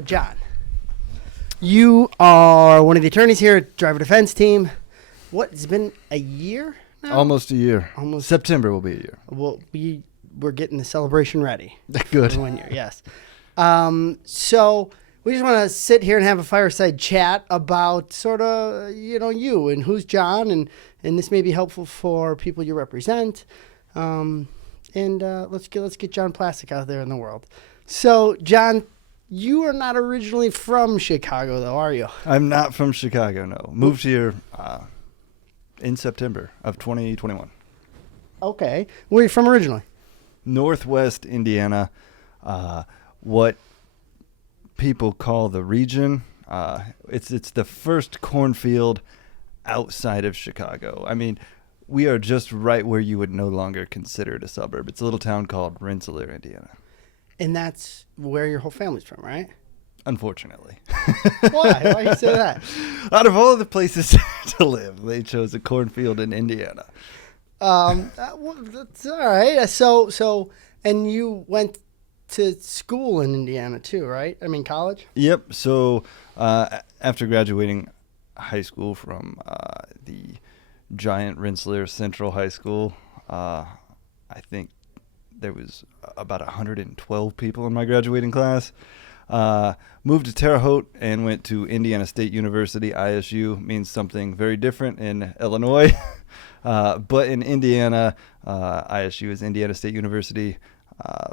So, John, you are one of the attorneys here at Driver Defense Team. What, it's been a year now? Almost a year. Almost. September will be a year. Well, we're getting the celebration ready. Good. For 1 year, yes. So we just want to sit here and have a fireside chat about sort of, you and who's John, and this may be helpful for people you represent. Let's get John Plascak out there in the world. So, John, you are not originally from Chicago, though, are you? I'm not from Chicago, no. Moved here in September of 2021. Okay. Where are you from originally? Northwest Indiana, what people call the region. It's the first cornfield outside of Chicago. I mean, we are just right where you would no longer consider it a suburb. It's a little town called Rensselaer, Indiana. And that's where your whole family's from, right? Unfortunately. Why? Why do you say that? Out of all the places to live, they chose a cornfield in Indiana. Well, that's all right. So, and you went to school in Indiana too, right? I mean, college? Yep. So, after graduating high school from the giant Rensselaer Central High School, I think there was about 112 people in my graduating class. Moved to Terre Haute and went to Indiana State University. ISU means something very different in Illinois. But in Indiana, ISU is Indiana State University.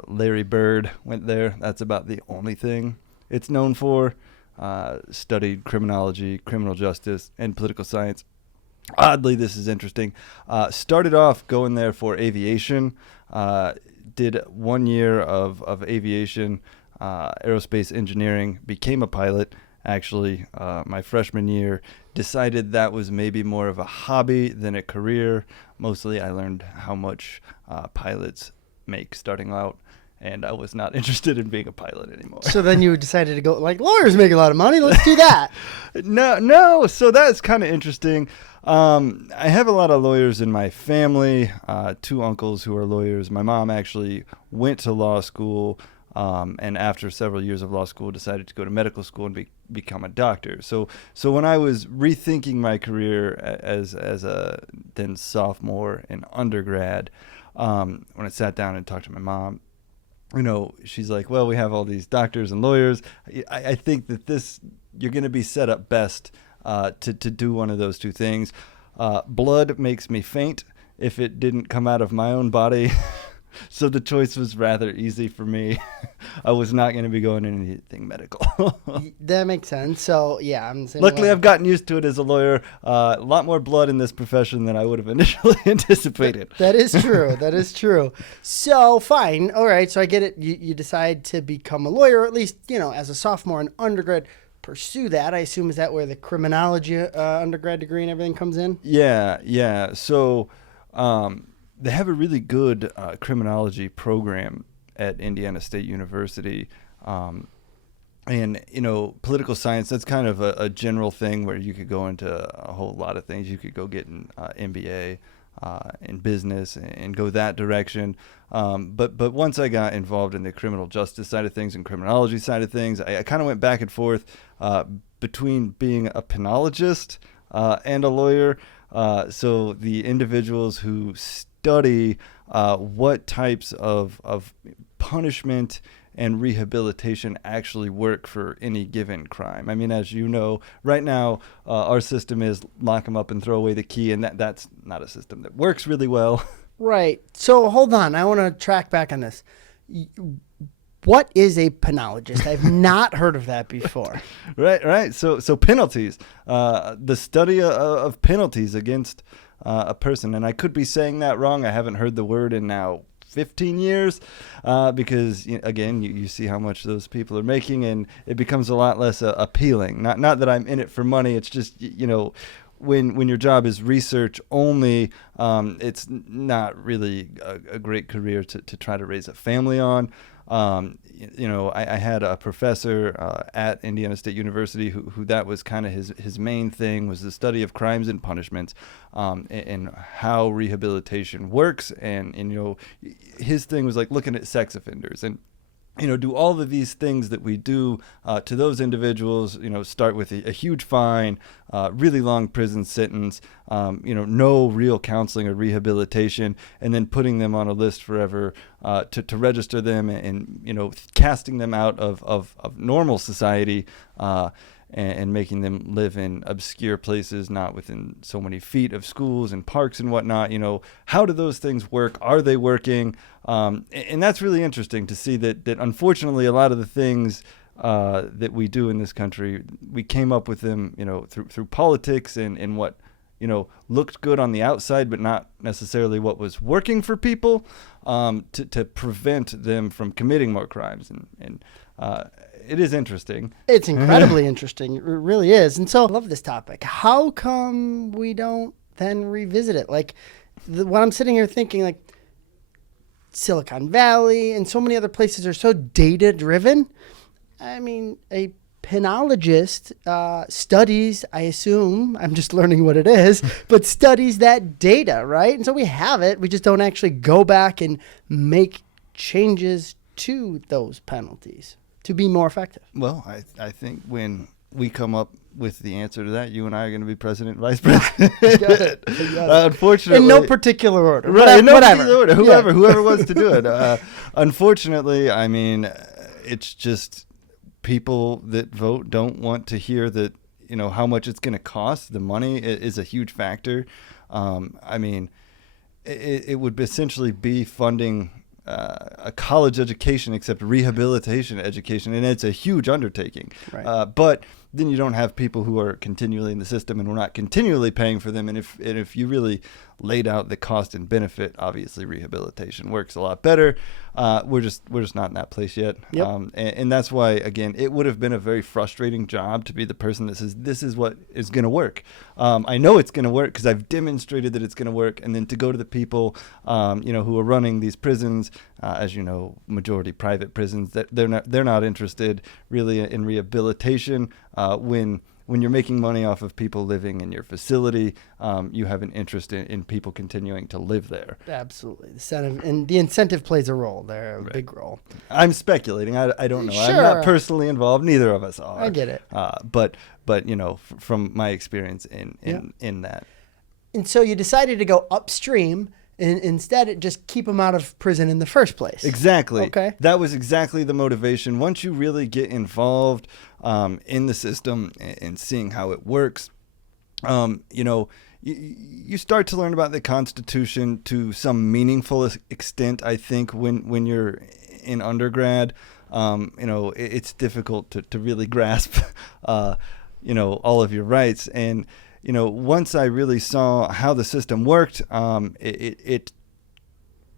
Larry Bird went there. That's about the only thing it's known for. Studied criminology, criminal justice, and political science. Oddly, this is interesting. Started off going there for aviation. Did 1 year of aviation, aerospace engineering, became a pilot. Actually, my freshman year, decided that was maybe more of a hobby than a career. Mostly I learned how much pilots make starting out, and I was not interested in being a pilot anymore. So then you decided to go, like, lawyers make a lot of money, let's do that. No, so that's kind of interesting. I have a lot of lawyers in my family, 2 uncles who are lawyers. My mom actually went to law school, and after several years of law school decided to go to medical school and become a doctor. So when I was rethinking my career as a then sophomore in undergrad, when I sat down and talked to my mom, she's like, well, we have all these doctors and lawyers. I think that you're going to be set up best to do one of those 2 things. Blood makes me faint if it didn't come out of my own body. So the choice was rather easy for me. I was not going to be going into anything medical. That makes sense. So, yeah. I'm the same Luckily, way. I've gotten used to it as a lawyer. A lot more blood in this profession than I would have initially anticipated. That is true. That is true. So, fine. All right. So I get it. You decide to become a lawyer, or at least, as a sophomore in undergrad, pursue that. I assume, is that where the criminology undergrad degree and everything comes in? Yeah. So, they have a really good criminology program at Indiana State University. And, political science, that's kind of a general thing where you could go into a whole lot of things. You could go get an MBA in business and go that direction. But once I got involved in the criminal justice side of things and criminology side of things, I kind of went back and forth between being a penologist and a lawyer. So the individuals who study what types of punishment and rehabilitation actually work for any given crime. I mean, as you know, right now, our system is lock them up and throw away the key, and that's not a system that works really well. Right. So hold on. I want to track back on this. What is a penologist? I've not heard of that before. Right. So penalties, the study of penalties against a person. And I could be saying that wrong. I haven't heard the word in now 15 years because, again, you see how much those people are making, and it becomes a lot less appealing. Not that I'm in it for money. It's just, when your job is research only, it's not really a great career to try to raise a family on. I had a professor at Indiana State University who that was kind of his main thing, was the study of crimes and punishments, and how rehabilitation works. And his thing was like looking at sex offenders. And do all of these things that we do to those individuals, start with a huge fine, really long prison sentence, no real counseling or rehabilitation, and then putting them on a list forever to register them and casting them out of normal society and making them live in obscure places, not within so many feet of schools and parks and whatnot. How do those things work? Are they working? And that's really interesting to see that unfortunately a lot of the things that we do in this country, we came up with them, through politics and what, looked good on the outside, but not necessarily what was working for people, to prevent them from committing more crimes. And it is interesting. It's incredibly interesting. It really is. And so I love this topic. How come we don't then revisit it? Like, when I'm sitting here thinking, like, Silicon Valley and so many other places are so data-driven. I mean, a penologist studies, I assume, I'm just learning what it is, but studies that data, right? And so we have it. We just don't actually go back and make changes to those penalties to be more effective. Well, I think when we come up with the answer to that, you and I are going to be president and vice president. Got it. Unfortunately, in no particular order. Right, in no whatever. particular order. Whoever wants to do it. Unfortunately, I mean, it's just people that vote don't want to hear that, how much it's going to cost. The money is a huge factor. I mean, it would essentially be funding a college education, except rehabilitation education, and it's a huge undertaking. Right. But then you don't have people who are continually in the system, and we're not continually paying for them. And if you really laid out the cost and benefit, obviously rehabilitation works a lot better. We're just not in that place yet. Yep. And that's why, again, it would have been a very frustrating job to be the person that says this is what is going to work. I know it's going to work because I've demonstrated that it's going to work, and then to go to the people who are running these prisons, as you know, majority private prisons, that they're not interested really in rehabilitation. When you're making money off of people living in your facility, you have an interest in people continuing to live there. Absolutely. The incentive plays a role there, a big role. I'm speculating. I don't know. Sure. I'm not personally involved. Neither of us are. I get it. But from my experience in that. And so you decided to go upstream and instead just keep them out of prison in the first place. Exactly. Okay. That was exactly the motivation. Once you really get involved in the system and seeing how it works, you start to learn about the Constitution to some meaningful extent. I think when you're in undergrad, it's difficult to really grasp, all of your rights. And once I really saw how the system worked, it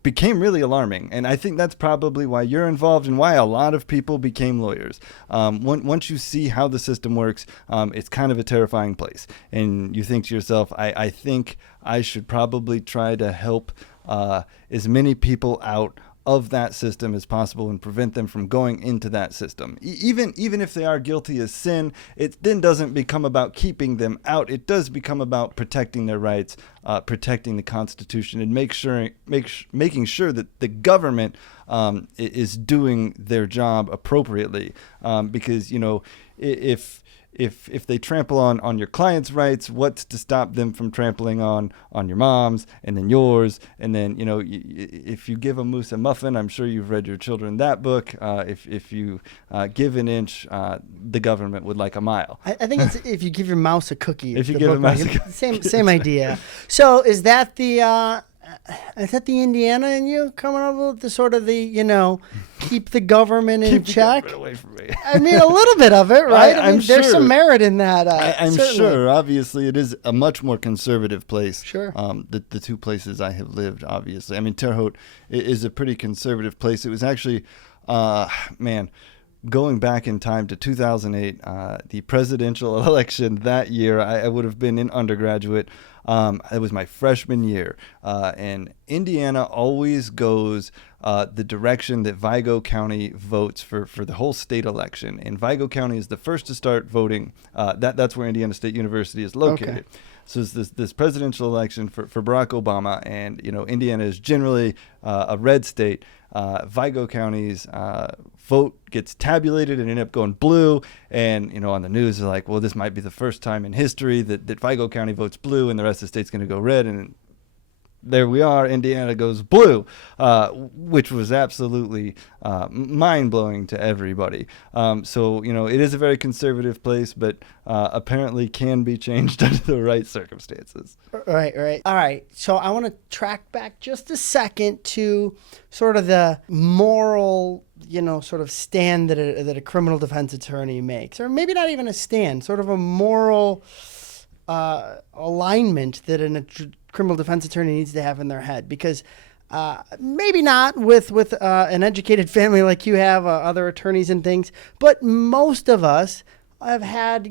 became really alarming. And I think that's probably why you're involved and why a lot of people became lawyers. Once you see how the system works, it's kind of a terrifying place. And you think to yourself, I think I should probably try to help as many people out of that system as possible and prevent them from going into that system. Even if they are guilty of sin, it then doesn't become about keeping them out. It does become about protecting their rights, protecting the Constitution, and making sure that the government is doing their job appropriately. Because if they trample on your client's rights, what's to stop them from trampling on your mom's and then yours? And then, if you give a moose a muffin, I'm sure you've read your children that book. If you give an inch, the government would like a mile. I think it's if you give your mouse a cookie. If you give a mouse a cookie. Same idea. So is that the Indiana in you coming up with the sort of keep the government in check? Keep the government away from me. I mean, a little bit of it, right? I mean, there's sure. some merit in that. I'm certainly. sure. Obviously, it is a much more conservative place. Sure. The two places I have lived, obviously. I mean, Terre Haute is a pretty conservative place. It was actually, going back in time to 2008, the presidential election that year, I would have been in undergraduate. It was my freshman year, and Indiana always goes the direction that Vigo County votes for the whole state election. And Vigo County is the first to start voting. That's where Indiana State University is located. Okay. So it's this presidential election for Barack Obama, and Indiana is generally a red state. Vigo County's vote gets tabulated and ended up going blue, and on the news they're like, well, this might be the first time in history that Vigo County votes blue and the rest of the state's going to go red, and there we are, Indiana goes blue, which was absolutely mind-blowing to everybody. So it is a very conservative place, but apparently can be changed under the right circumstances. Right. All right. So I want to track back just a second to sort of the moral, sort of stand that a criminal defense attorney makes, or maybe not even a stand, sort of a moral alignment that a criminal defense attorney needs to have in their head, because maybe not with an educated family like you have, other attorneys and things, but most of us have had,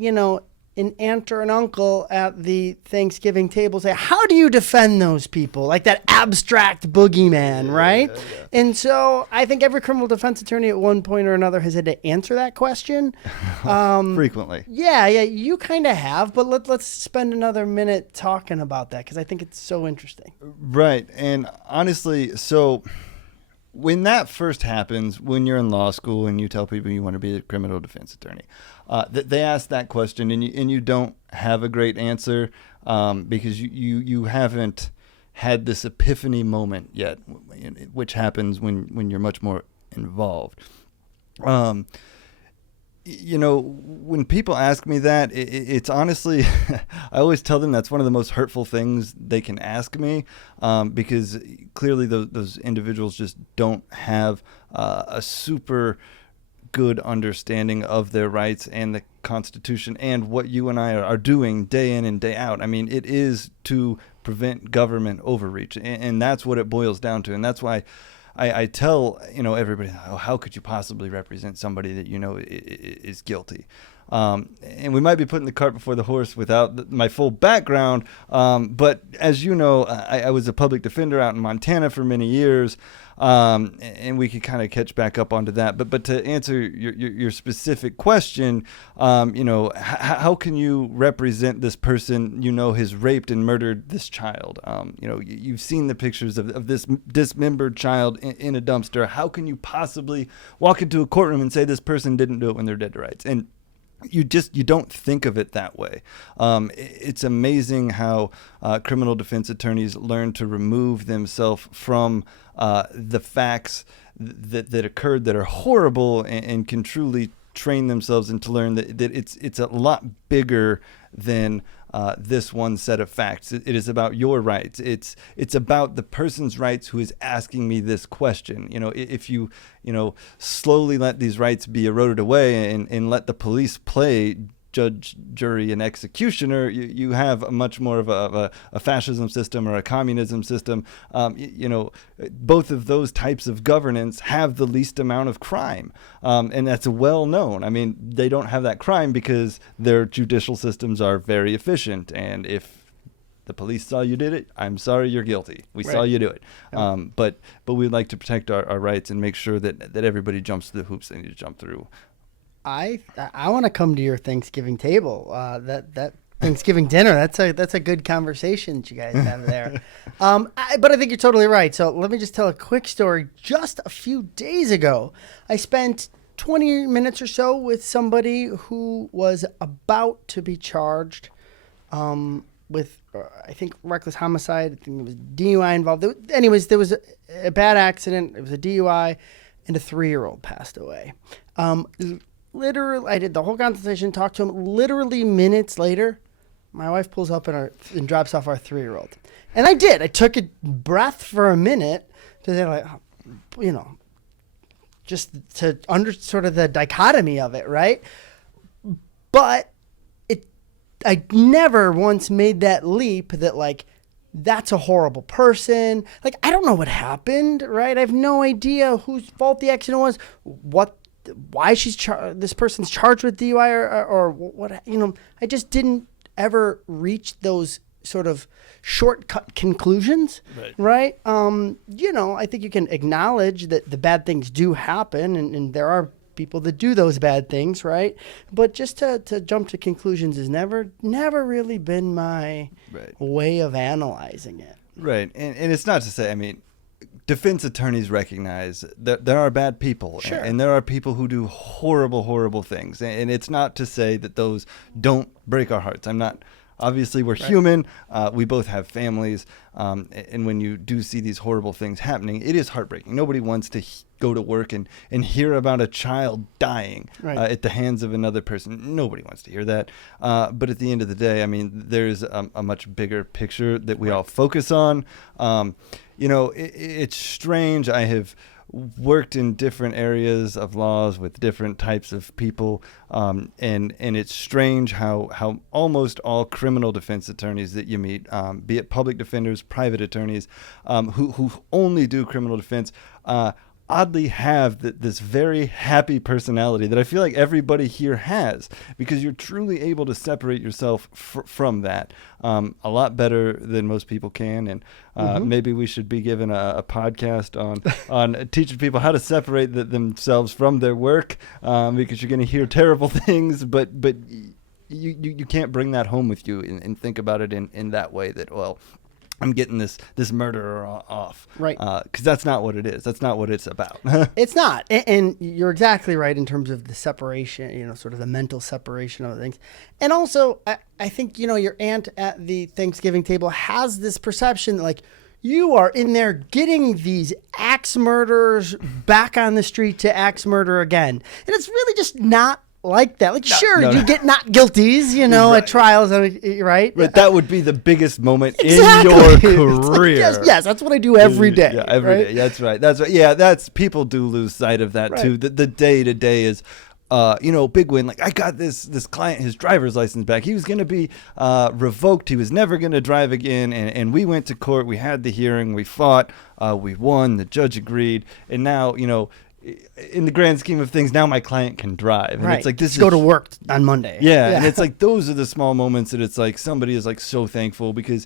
an aunt or an uncle at the Thanksgiving table say, how do you defend those people? Like that abstract boogeyman, right? Yeah. And so I think every criminal defense attorney at one point or another has had to answer that question. Frequently. Yeah, you kind of have, but let's spend another minute talking about that, because I think it's so interesting. Right. And honestly, so when that first happens, when you're in law school and you tell people you want to be a criminal defense attorney, they ask that question and you don't have a great answer because you haven't had this epiphany moment yet, which happens when you're much more involved. When people ask me that, it's honestly, I always tell them that's one of the most hurtful things they can ask me, because clearly those individuals just don't have a super good understanding of their rights and the Constitution and what you and I are doing day in and day out. I mean, it is to prevent government overreach, and that's what it boils down to. And that's why I tell everybody, how could you possibly represent somebody that is guilty? And we might be putting the cart before the horse without my full background. But as you know, I was a public defender out in Montana for many years. And we could kind of catch back up onto that. But to answer your specific question, how can you represent this person, has raped and murdered this child? You've seen the pictures of this dismembered child in a dumpster. How can you possibly walk into a courtroom and say this person didn't do it when they're dead to rights? And you don't think of it that way. It's amazing how criminal defense attorneys learn to remove themselves from the facts that occurred that are horrible, and can truly train themselves and to learn that it's a lot bigger than this one set of facts. It is about your rights. It's about the person's rights who is asking me this question. If you slowly let these rights be eroded away and let the police play judge, jury, and executioner, you have a much more of a fascism system or a communism system. Both of those types of governance have the least amount of crime, and that's well known. I mean, they don't have that crime because their judicial systems are very efficient, and if the police saw you did it, I'm sorry, you're guilty. We saw you do it. Yeah. But we'd like to protect our rights and make sure that everybody jumps through the hoops they need to jump through. I want to come to your Thanksgiving table. That Thanksgiving dinner. That's a good conversation that you guys have there. But I think you're totally right. So let me just tell a quick story. Just a few days ago, I spent 20 minutes or so with somebody who was about to be charged with, I think, reckless homicide. I think there was DUI involved. Anyways, there was a bad accident. It was a DUI, and a 3-year-old passed away. Literally, I did the whole consultation, talked to him. Literally minutes later, my wife pulls up and drops off our 3-year-old. And I did. I took a breath for a minute to say, just to under sort of the dichotomy of it, right? But I never once made that leap that that's a horrible person. I don't know what happened, right? I have no idea whose fault the accident was, why this person's charged with DUI or what, I just didn't ever reach those sort of shortcut conclusions, right? I think you can acknowledge that the bad things do happen, and there are people that do those bad things, right? But just to jump to conclusions has never really been my way of analyzing it. Right. And it's not to say, I mean, defense attorneys recognize that there are bad people, sure, and there are people who do horrible, horrible things. And it's not to say that those don't break our hearts. Obviously, we're human. We both have families. And when you do see these horrible things happening, it is heartbreaking. Nobody wants to go to work and hear about a child dying at the hands of another person. Nobody wants to hear that. But at the end of the day, I mean, there's a much bigger picture that we all focus on. It's strange. I have worked in different areas of laws with different types of people, and it's strange how almost all criminal defense attorneys that you meet, be it public defenders, private attorneys, who only do criminal defense, oddly have this very happy personality that I feel like everybody here has, because you're truly able to separate yourself from that a lot better than most people can. And maybe we should be given a podcast on teaching people how to separate themselves from their work, because you're going to hear terrible things, but you can't bring that home with you and think about it in that way that, well, I'm getting this murderer off. Right. Because that's not what it is. That's not what it's about. It's not. And you're exactly right in terms of the separation, sort of the mental separation of things. And also, I think, your aunt at the Thanksgiving table has this perception that, like, you are in there getting these axe murderers back on the street to axe murder again. And it's really just not like that. Like, you get not guilties, at trials, right? But that would be the biggest moment in your career. Like, yes, that's what I do every day. Yeah, every day. That's right. That's right. Yeah, people do lose sight of that too. The day to day is, big win. Like, I got this client, his driver's license back. He was going to be revoked. He was never going to drive again. And we went to court. We had the hearing. We fought. We won. The judge agreed. And now, in the grand scheme of things, now my client can drive. And it's like, this go to work on Monday. Yeah. And it's like, those are the small moments that it's like somebody is like so thankful because,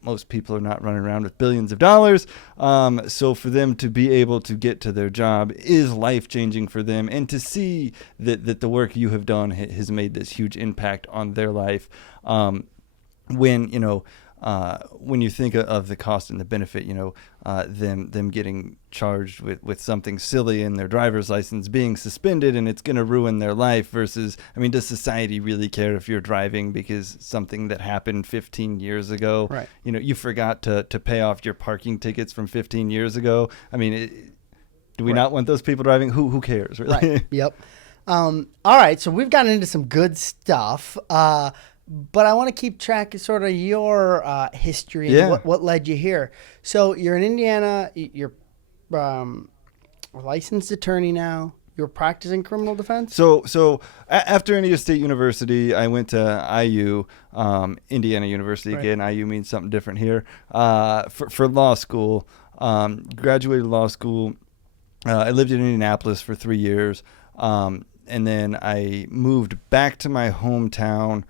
most people are not running around with billions of dollars. So for them to be able to get to their job is life-changing for them. And to see that the work you have done has made this huge impact on their life. When you think of the cost and the benefit, them getting charged with something silly and their driver's license being suspended and it's going to ruin their life versus, I mean, does society really care if you're driving because something that happened 15 years ago, you forgot to pay off your parking tickets from 15 years ago? I mean, do we not want those people driving? Who cares, really? Right. Yep. All right. So we've gotten into some good stuff. But I want to keep track of sort of your history and what led you here. So you're in Indiana. You're a licensed attorney now. You're practicing criminal defense? So after Indiana State University, I went to IU, Indiana University. Again, IU means something different here, for law school. Graduated law school. I lived in Indianapolis for 3 years. And then I moved back to my hometown.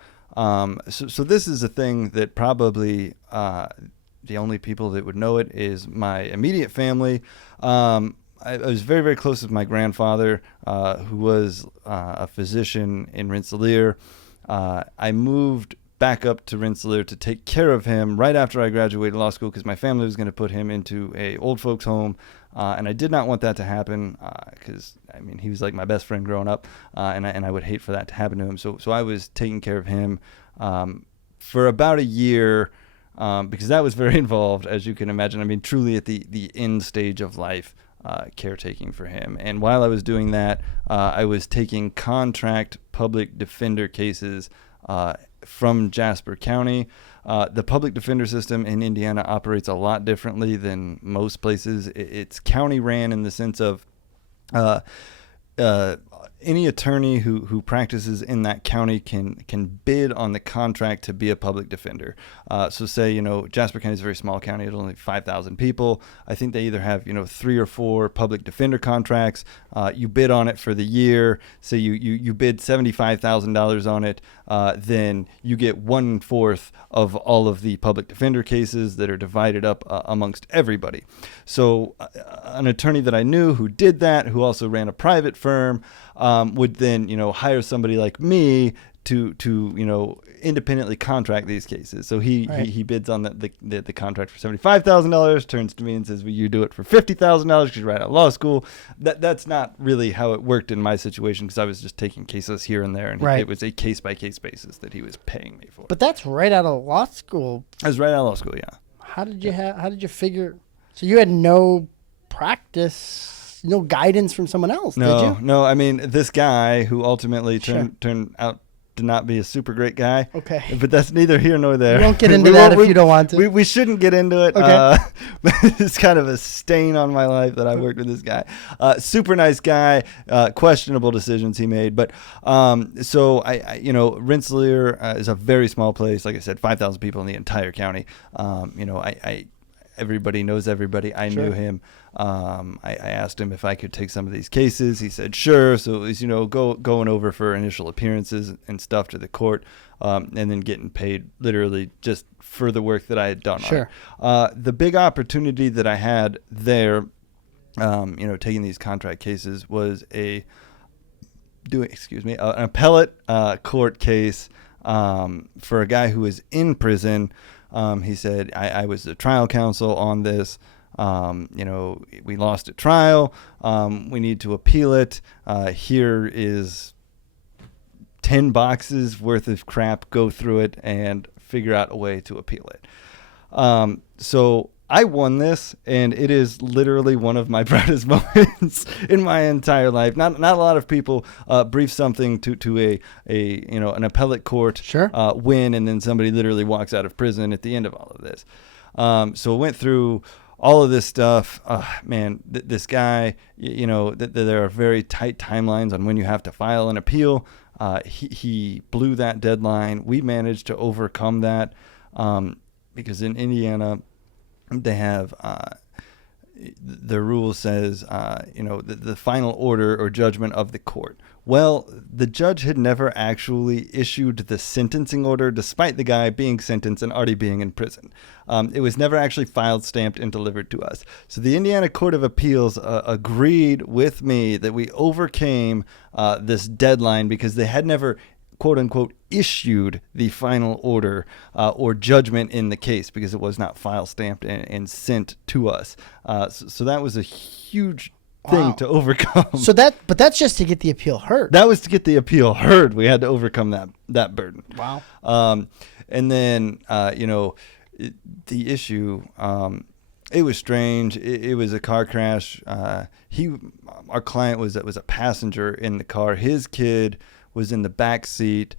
So this is a thing that probably the only people that would know it is my immediate family. I was very, very close with my grandfather, who was a physician in Rensselaer. I moved back up to Rensselaer to take care of him right after I graduated law school because my family was going to put him into a old folks home. And I did not want that to happen because, he was like my best friend growing up, and I would hate for that to happen to him. So I was taking care of him for about a year because that was very involved, as you can imagine. Truly at the end stage of life, caretaking for him. And while I was doing that, I was taking contract public defender cases from Jasper County. The public defender system in Indiana operates a lot differently than most places. It's county ran in the sense of any attorney who practices in that county can bid on the contract to be a public defender. So say, Jasper County is a very small county. It's only 5,000 people. I think they either have, 3 or 4 public defender contracts. You bid on it for the year. Say you bid $75,000 on it. Then you get 1/4 of all of the public defender cases that are divided up amongst everybody. So an attorney that I knew who did that, who also ran a private firm, would then, hire somebody like me to independently contract these cases. So he bids on the contract for $75,000, turns to me and says, "Will you do it for $50,000 because you're right out of law school?" That's not really how it worked in my situation, because I was just taking cases here and there, and it was a case by case basis that he was paying me for. But that's right out of law school. I was right out of law school, yeah. How did you figure? So you had no practice, no guidance from someone else, did you? No. I mean, this guy who ultimately turned out to not be a super great guy. Okay. But that's neither here nor there. We won't get into that if you don't want to. We shouldn't get into it. Okay. It's kind of a stain on my life that I worked with this guy. Super nice guy. Questionable decisions he made. But so Rensselaer is a very small place. Like I said, 5,000 people in the entire county. Everybody knows everybody. I knew him. I asked him if I could take some of these cases. He said sure. So it was going over for initial appearances and stuff to the court, and then getting paid literally just for the work that I had done. Sure. On it. The big opportunity that I had there, taking these contract cases, was an appellate court case for a guy who was in prison. He said, I was the trial counsel on this. We lost at trial. We need to appeal it. Here is 10 boxes worth of crap. Go through it and figure out a way to appeal it. So I won this, and it is literally one of my proudest moments in my entire life. Not a lot of people brief something to an appellate court win, and then somebody literally walks out of prison at the end of all of this. So I went through all of this stuff. This guy, there are very tight timelines on when you have to file an appeal. He blew that deadline. We managed to overcome that because in Indiana, they have the rule says, the final order or judgment of the court. Well, the judge had never actually issued the sentencing order, despite the guy being sentenced and already being in prison. It was never actually filed, stamped, and delivered to us. So the Indiana Court of Appeals agreed with me that we overcame this deadline because they had never, quote unquote, issued the final order or judgment in the case because it was not file stamped and sent to us. So that was a huge thing to overcome. But that's just to get the appeal heard. That was to get the appeal heard. We had to overcome that burden. Wow. And then, the issue, it was strange. It was a car crash. Our client was a passenger in the car. His kid was in the back seat.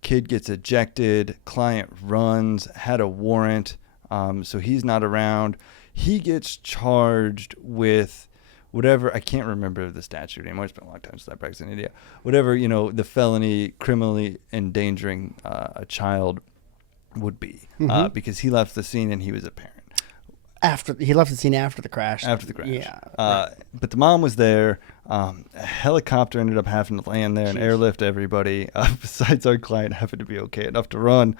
Kid gets ejected. Client runs, had a warrant. So he's not around. He gets charged with whatever, I can't remember the statute anymore. It's been a long time since I practiced in India. Whatever, the felony criminally endangering a child would be, because he left the scene and he was a parent. He left the scene after the crash. Yeah. But the mom was there. A helicopter ended up having to land there and airlift everybody. Besides our client happened to be okay enough to run.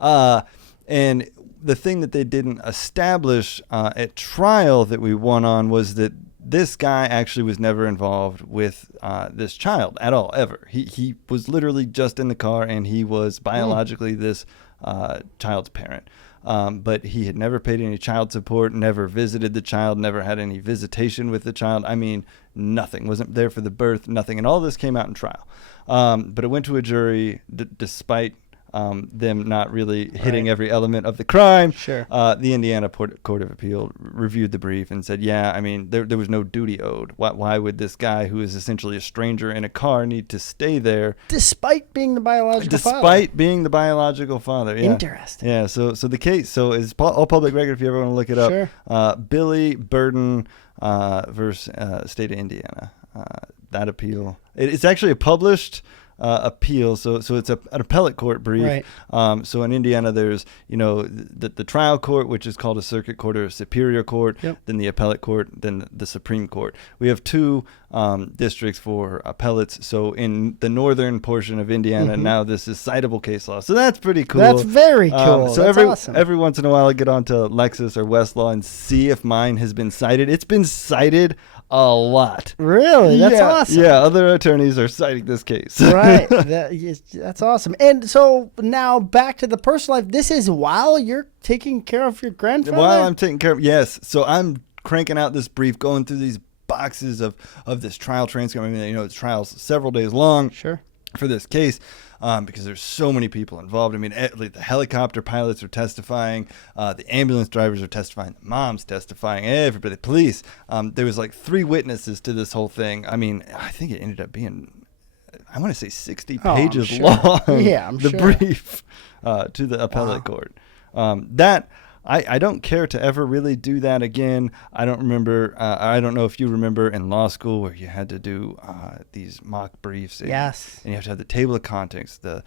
And the thing that they didn't establish at trial that we won on was that this guy actually was never involved with this child at all, ever. He was literally just in the car, and he was biologically this child's parent. But he had never paid any child support, never visited the child, never had any visitation with the child. I mean, nothing. Wasn't there for the birth, nothing. And all this came out in trial. But it went to a jury despite them not really hitting every element of the crime. Sure. The Indiana Court of Appeal reviewed the brief and said, there was no duty owed. Why would this guy, who is essentially a stranger in a car, need to stay there? Despite being the biological father. Despite being the biological father. Yeah. Interesting. Yeah, so the case, it's all public record if you ever want to look it up. Sure. Billy Burden versus state of Indiana. that appeal. It's actually a published appeal, so it's an appellate court brief. Right. So in Indiana, there's the trial court, which is called a circuit court or a superior court, Yep. then the appellate court, then the Supreme Court. We have two districts for appellates. So in the northern portion of Indiana, now this is citable case law. So that's pretty cool. That's very cool. So that's awesome. every once in a while, I get onto Lexis or Westlaw and see if mine has been cited. It's been cited a lot. Really? That's awesome. Yeah, other attorneys are citing this case. Right. That's awesome. And so now back to the personal life. This is while you're taking care of your grandfather? While I'm taking care of, yes. So I'm cranking out this brief, going through these boxes of this trial transcript. I mean, the trial's several days long. Sure. For this case, because there's so many people involved. I mean, the helicopter pilots are testifying, the ambulance drivers are testifying, the mom's testifying, everybody, the police. There was like 3 witnesses to this whole thing. I mean, I think it ended up being, I want to say 60 pages long. Yeah, I'm the sure. brief to the appellate court. That I don't care to ever really do that again. I don't remember. I don't know if you remember in law school where you had to do these mock briefs. Yes. And you have to have the table of contents, the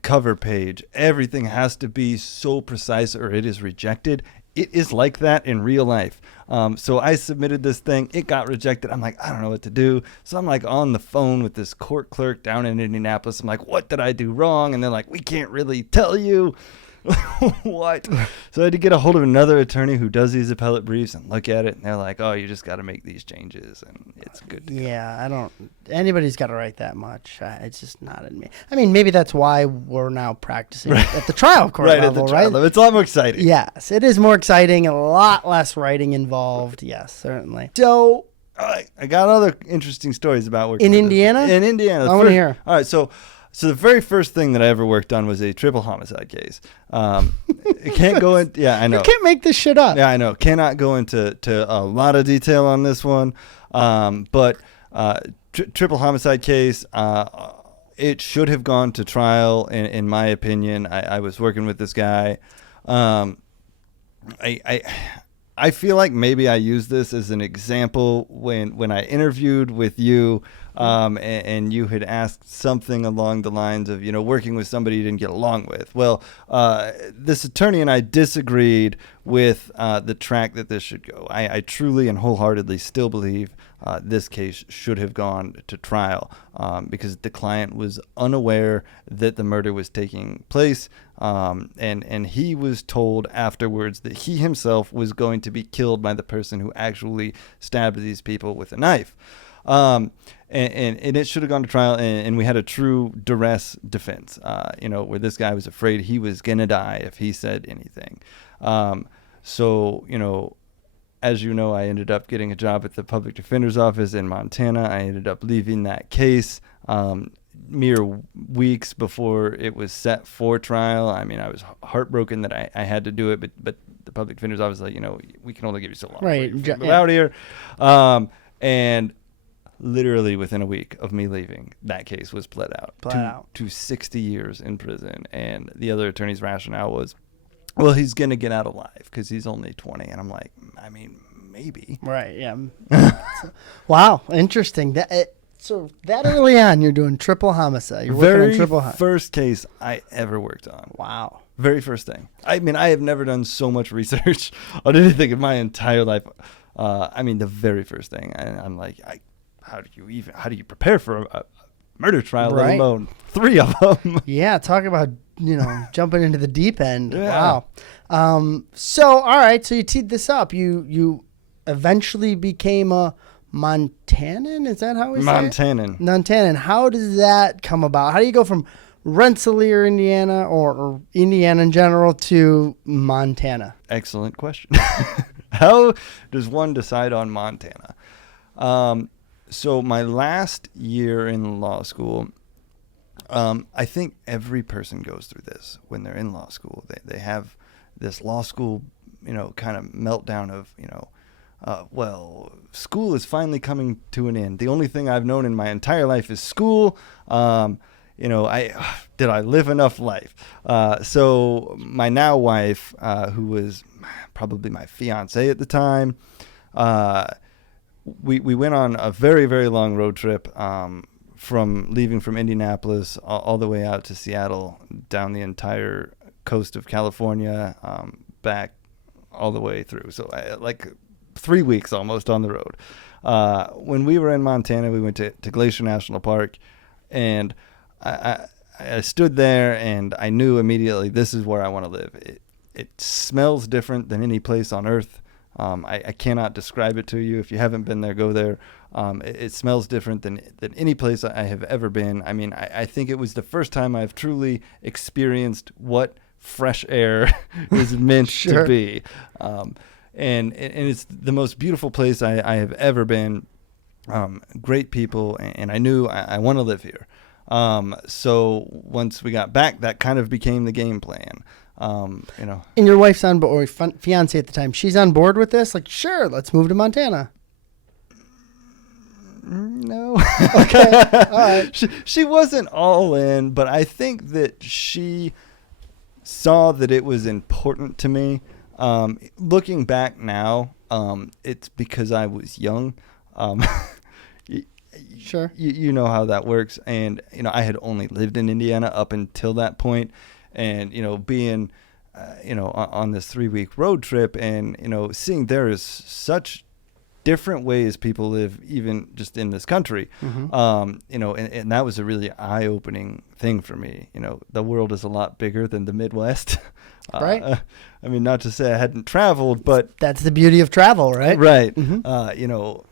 cover page. Everything has to be so precise or it is rejected. It is like that in real life. So I submitted this thing. It got rejected. I'm like, I don't know what to do. So I'm like on the phone with this court clerk down in Indianapolis. I'm like, what did I do wrong? And they're like, we can't really tell you. What? So I had to get a hold of another attorney who does these appellate briefs and look at it, and they're like, oh, you just got to make these changes and it's good to go. Yeah, anybody's got to write that much. It's just not in me. I mean, maybe that's why we're now practicing at the trial court Right, level, at the trial level. It's a lot more exciting. Yes, it is more exciting, a lot less writing involved. Yes, certainly. So I got other interesting stories about working in with Indiana? In Indiana. I want to hear. All right, so the very first thing that I ever worked on was a triple homicide case. It can't go in. Yeah, I know. You can't make this shit up. Yeah, I know. Cannot go into a lot of detail on this one. But triple homicide case, it should have gone to trial, in my opinion. I was working with this guy. I feel like maybe I used this as an example when I interviewed with you, and you had asked something along the lines of, working with somebody you didn't get along with. Well, this attorney and I disagreed with the track that this should go. I truly and wholeheartedly still believe this case should have gone to trial because the client was unaware that the murder was taking place. And he was told afterwards that he himself was going to be killed by the person who actually stabbed these people with a knife. And it should have gone to trial, and we had a true duress defense, where this guy was afraid he was going to die if he said anything. As you know, I ended up getting a job at the public defender's office in Montana. I ended up leaving that case mere weeks before it was set for trial. I mean, I was heartbroken that I had to do it, but the public defender's office was like, we can only give you so long. Right. Move out here. And literally within a week of me leaving, that case was pled out to 60 years in prison. And the other attorney's rationale was, well, he's going to get out alive because he's only 20. And I'm like, I mean, maybe. Right, yeah. Wow, interesting. So that early on, you're doing triple homicide. You're working on triple homicide. First case I ever worked on. Wow. Very first thing. I mean, I have never done so much research on anything in my entire life. The very first thing. I'm like, how do you prepare for a murder trial, let alone 3 of them? Yeah, talk about, jumping into the deep end. Yeah. Wow. So, all right, so you teed this up. You eventually became a Montanan? Is that how we say it? Montanan. How does that come about? How do you go from Rensselaer, Indiana, or Indiana in general, to Montana? Excellent question. How does one decide on Montana? So my last year in law school, I think every person goes through this when they're in law school. They have this law school, kind of meltdown of, school is finally coming to an end. The only thing I've known in my entire life is school. Did I live enough life? So my now wife, who was probably my fiance at the time, we went on a very, very long road trip, from leaving from Indianapolis all the way out to Seattle, down the entire coast of California, back all the way through. So like 3 weeks almost on the road. When we were in Montana, we went to Glacier National Park, and I stood there and I knew immediately this is where I want to live. It smells different than any place on earth. I cannot describe it to you. If you haven't been there, go there. It smells different than any place I have ever been. I mean, I think it was the first time I've truly experienced what fresh air is meant to be. And it's the most beautiful place I have ever been. Great people, and I knew I want to live here. So once we got back, that kind of became the game plan. And your wife's on board, or fiance at the time, she's on board with this? Like, sure, let's move to Montana. No. Okay. All right. She wasn't all in, but I think that she saw that it was important to me. Looking back now, it's because I was young. Sure. You know how that works. And, I had only lived in Indiana up until that point. And, being, on this 3-week road trip and, seeing there is such different ways people live, even just in this country, and that was a really eye-opening thing for me. The world is a lot bigger than the Midwest. Right. I mean, not to say I hadn't traveled, but that's the beauty of travel, right? Right.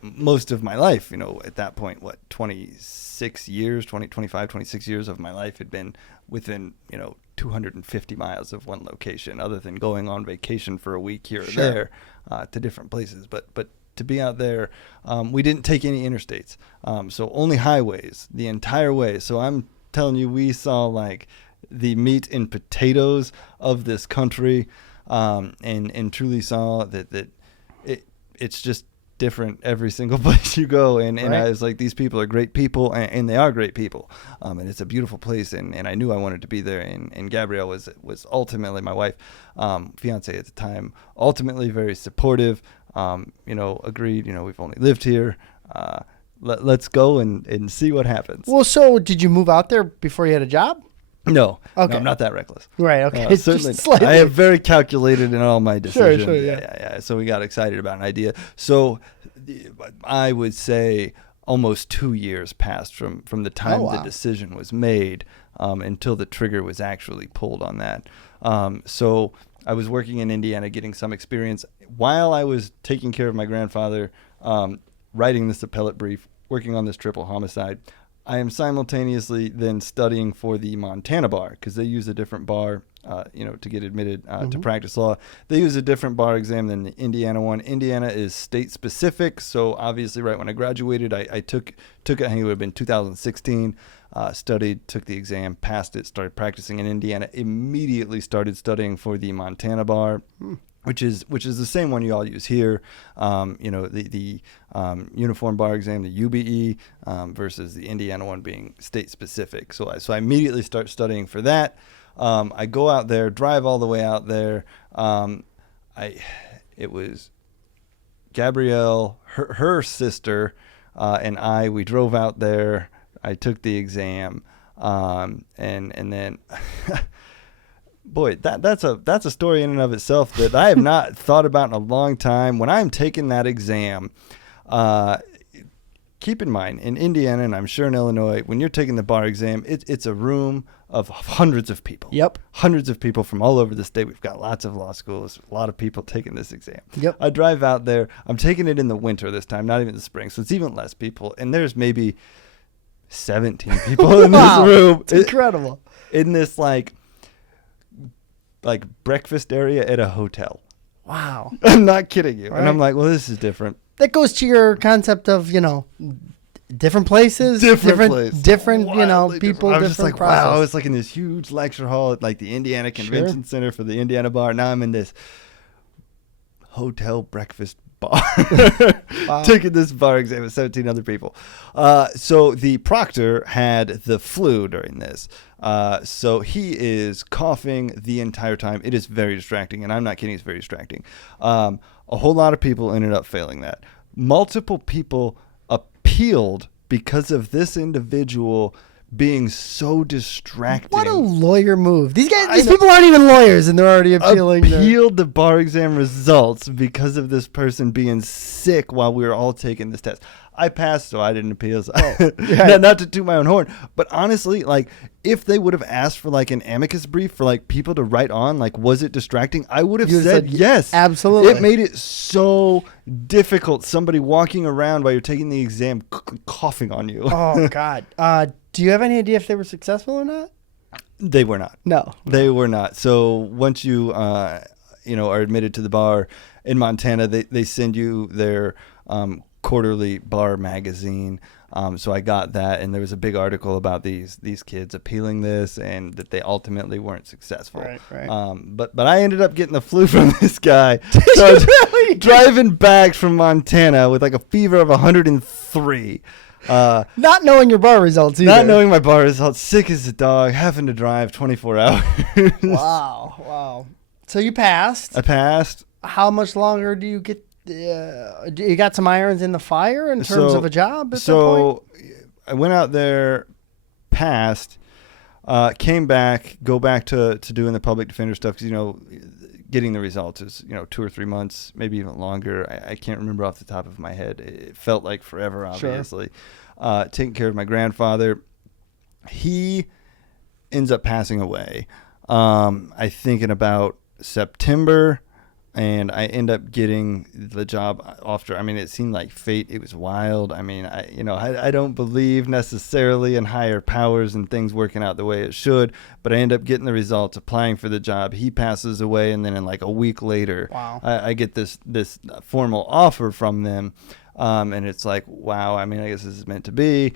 Most of my life, at that point, 26 years, 25, 26 years of my life had been within, 250 miles of one location, other than going on vacation for a week here or there, to different places. But to be out there, we didn't take any interstates. So only highways the entire way. So I'm telling you, we saw like the meat and potatoes of this country, and truly saw that it's just different every single place you go. And I was like, these people are great people, and they are great people. And it's a beautiful place, and I knew I wanted to be there. And Gabrielle was ultimately, my wife, fiance at the time, ultimately very supportive. Agreed, we've only lived here. Let's go and see what happens. Well, so did you move out there before you had a job? No. Okay. No, I'm not that reckless. Right. Okay. Certainly. I am very calculated in all my decisions. Sure. Yeah. So we got excited about an idea. So I would say almost 2 years passed from the time the decision was made, until the trigger was actually pulled on that. So I was working in Indiana, getting some experience while I was taking care of my grandfather, writing this appellate brief, working on this triple homicide. I am simultaneously then studying for the Montana bar, because they use a different bar, to get admitted to practice law. They use a different bar exam than the Indiana one. Indiana is state specific, so obviously right when I graduated, I took it, I think it would have been 2016, studied, took the exam, passed it, started practicing in Indiana, immediately started studying for the Montana bar. Which is the same one you all use here, the uniform bar exam, the UBE, versus the Indiana one being state specific. So I immediately start studying for that. I go out there, drive all the way out there. It was Gabrielle, her sister, and we drove out there. I took the exam, and then. Boy, that's a story in and of itself that I have not thought about in a long time. When I'm taking that exam, keep in mind, in Indiana, and I'm sure in Illinois, when you're taking the bar exam, it's a room of hundreds of people. Yep. Hundreds of people from all over the state. We've got lots of law schools, a lot of people taking this exam. Yep. I drive out there. I'm taking it in the winter this time, not even the spring, so it's even less people. And there's maybe 17 people in this room. It's incredible. In this, like breakfast area at a hotel. Wow. I'm not kidding you. Right. And I'm like, well, this is different. That goes to your concept of, different places, different Wildly people, different. I was different just like, process. wow, I was like in this huge lecture hall at like the Indiana Convention Center for the Indiana Bar. Now I'm in this hotel breakfast bar, taking this bar exam with 17 other people. So the proctor had the flu during this. So he is coughing the entire time. It is very distracting, and I'm not kidding, it's very distracting. A whole lot of people ended up failing that. multiple people appealed because of this individual being so distracting. What a lawyer move. These people aren't even lawyers, and they're already appealing. Appealed the bar exam results because of this person being sick while we were all taking this test. I passed, so I didn't appeal. So not to toot my own horn, but honestly, like, if they would have asked for like an amicus brief for like people to write on, like, was it distracting? I would have said yes. Absolutely. It made it so difficult. Somebody walking around while you're taking the exam coughing on you. Oh, God. Do you have any idea if they were successful or not? They were not. No. They were not. So once you, are admitted to the bar in Montana, they send you their quarterly bar magazine. So I got that, and there was a big article about these kids appealing this, and that they ultimately weren't successful. Right. But I ended up getting the flu from this guy. Did so you really? Driving back from Montana with like a fever of 103. Not knowing your bar results either. Not knowing my bar results, sick as a dog, having to drive 24 hours. Wow. So you passed. I passed. How much longer do you get? You got some irons in the fire in terms of a job at that point? I went out there, passed, came back, go back to doing the public defender stuff because, getting the results is, 2 or 3 months, maybe even longer. I can't remember off the top of my head. It felt like forever, obviously. Sure. Taking care of my grandfather. He ends up passing away, I think in about September. And I end up getting the job after. I mean, it seemed like fate. It was wild. I mean, I don't believe necessarily in higher powers and things working out the way it should. But I end up getting the results, applying for the job. He passes away, and then in like a week later, wow. I get this formal offer from them, and it's like, wow. I mean, I guess this is meant to be.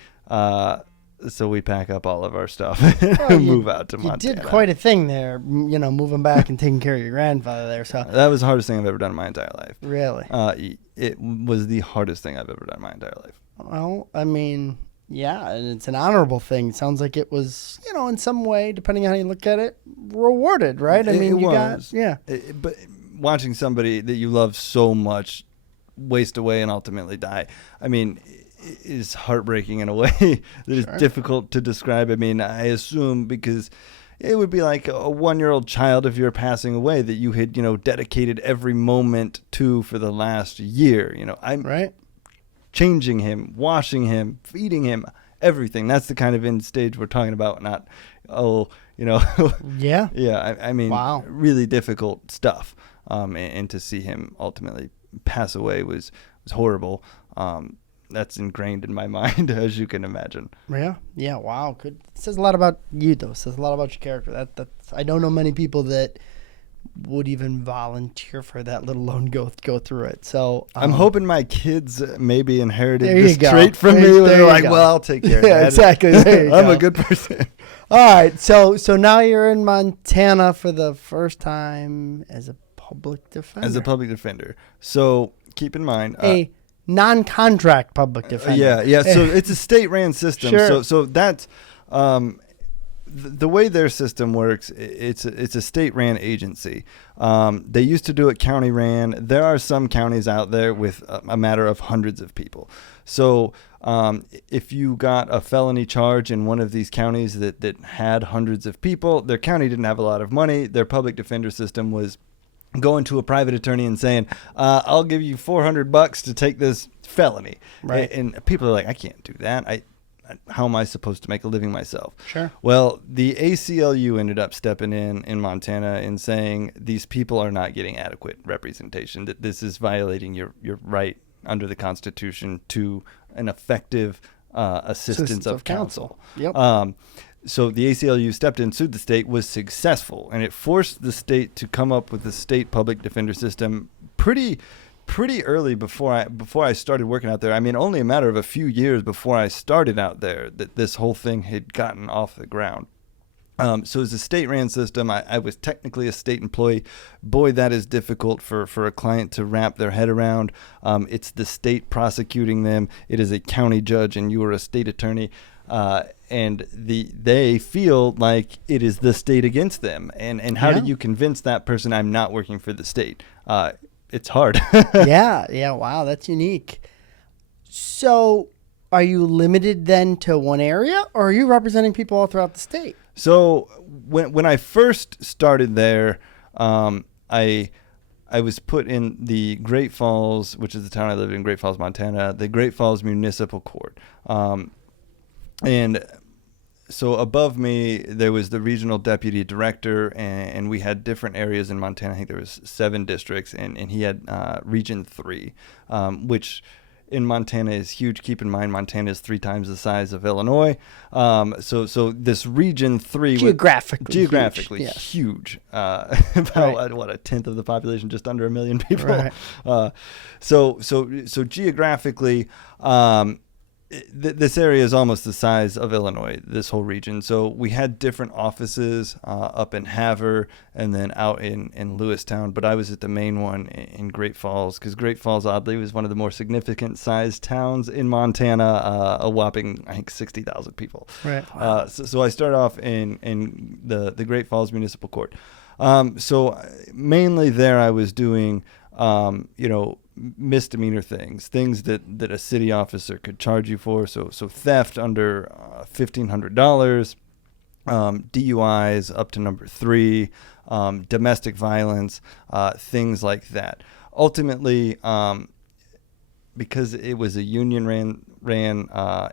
So we pack up all of our stuff and move out to Montana. You did quite a thing there, moving back and taking care of your grandfather there. So that was the hardest thing I've ever done in my entire life. Really? It was the hardest thing I've ever done in my entire life. Well, I mean, yeah, and it's an honorable thing. It sounds like it was, in some way, depending on how you look at it, rewarded, right? But watching somebody that you love so much waste away and ultimately die, I mean, is heartbreaking in a way that is difficult to describe. I mean, I assume because it would be like a 1-year-old child if you're passing away that you had, dedicated every moment to for the last year. I'm changing him, washing him, feeding him, everything. That's the kind of end stage we're talking about, not, Yeah. Yeah, I mean, wow. Really difficult stuff. And to see him ultimately pass away was horrible. That's ingrained in my mind, as you can imagine. Yeah. Wow. Good. It says a lot about you, though. It says a lot about your character. That's I don't know many people that would even volunteer for that, let alone go through it. So I'm hoping my kids maybe inherited this trait from me. They're like, well, I'll take care of that. Yeah, exactly. I'm a good person. All right. So now you're in Montana for the first time as a public defender. So keep in mind, a non-contract public defender. Yeah. So it's a state-ran system. Sure. So that's the way their system works. It's a state-ran agency. They used to do it county-ran. There are some counties out there with a matter of hundreds of people. So if you got a felony charge in one of these counties that had hundreds of people, their county didn't have a lot of money. Their public defender system was going to a private attorney and saying, I'll give you $400 to take this felony. Right. And people are like, I can't do that. How am I supposed to make a living myself? Sure. Well, the ACLU ended up stepping in Montana and saying these people are not getting adequate representation, that this is violating your right under the Constitution to an effective assistance of counsel. Yep. So the ACLU stepped in, sued the state, was successful, and it forced the state to come up with a state public defender system pretty early before I started working out there. I mean, only a matter of a few years before I started out there that this whole thing had gotten off the ground. So as a state-ran system, I was technically a state employee. Boy, that is difficult for a client to wrap their head around. It's the state prosecuting them. It is a county judge, and you are a state attorney. And they feel like it is the state against them. And how do you convince that person I'm not working for the state? it's hard. Yeah. Wow, that's unique. So, are you limited then to one area, or are you representing people all throughout the state? So when I first started there, I was put in the Great Falls, which is the town I live in, Great Falls, Montana, the Great Falls Municipal Court. And so above me, there was the regional deputy director, and we had different areas in Montana. I think there was 7 districts, and he had Region 3, which in Montana is huge. Keep in mind, Montana is 3 times the size of Illinois. So this Region 3 geographically huge. About what, a tenth of the population, just under 1 million people. Right. So geographically, this area is almost the size of Illinois, this whole region. So we had different offices up in Havre and then out in Lewistown, but I was at the main one in Great Falls, because Great Falls, oddly, was one of the more significant sized towns in Montana, a whopping, I think, 60,000 people. Right. Wow. So I started off in the Great Falls Municipal Court. So mainly there I was doing, misdemeanor things that a city officer could charge you for. So theft under $1,500, DUIs up to number 3, domestic violence, things like that. Ultimately, because it was a union ran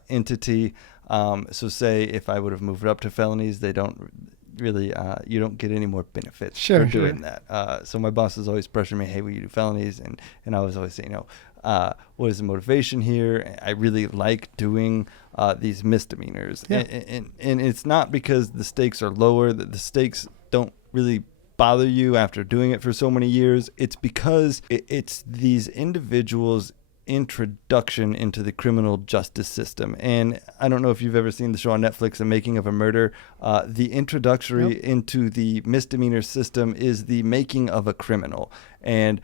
entity, so say if I would have moved up to felonies, they don't really, you don't get any more benefits for doing that. So my boss is always pressuring me, hey, will you do felonies? And I was always saying, what is the motivation here? I really like doing these misdemeanors. Yeah. And it's not because the stakes are lower, that the stakes don't really bother you after doing it for so many years. It's because it's these individuals' introduction into the criminal justice system. And I don't know if you've ever seen the show on Netflix, The Making of a Murder. The introductory into the misdemeanor system is the making of a criminal. And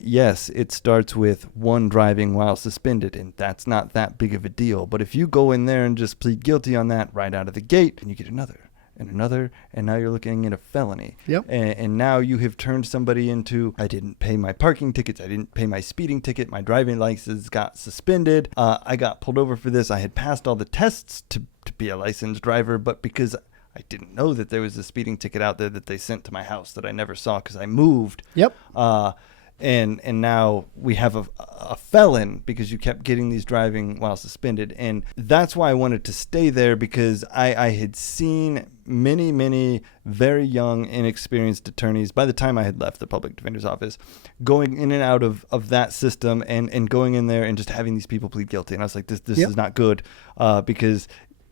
yes, it starts with one driving while suspended, and that's not that big of a deal. But if you go in there and just plead guilty on that right out of the gate, and you get another, and now you're looking at a felony. Yep. And now you have turned somebody into, I didn't pay my parking tickets, I didn't pay my speeding ticket, my driving license got suspended, I got pulled over for this, I had passed all the tests to be a licensed driver, but because I didn't know that there was a speeding ticket out there that they sent to my house that I never saw because I moved. Yep. And now we have a felon because you kept getting these driving while suspended. And that's why I wanted to stay there, because I had seen many very young, inexperienced attorneys by the time I had left the public defender's office going in and out of that system and going in there and just having these people plead guilty. And I was like, this is not good, because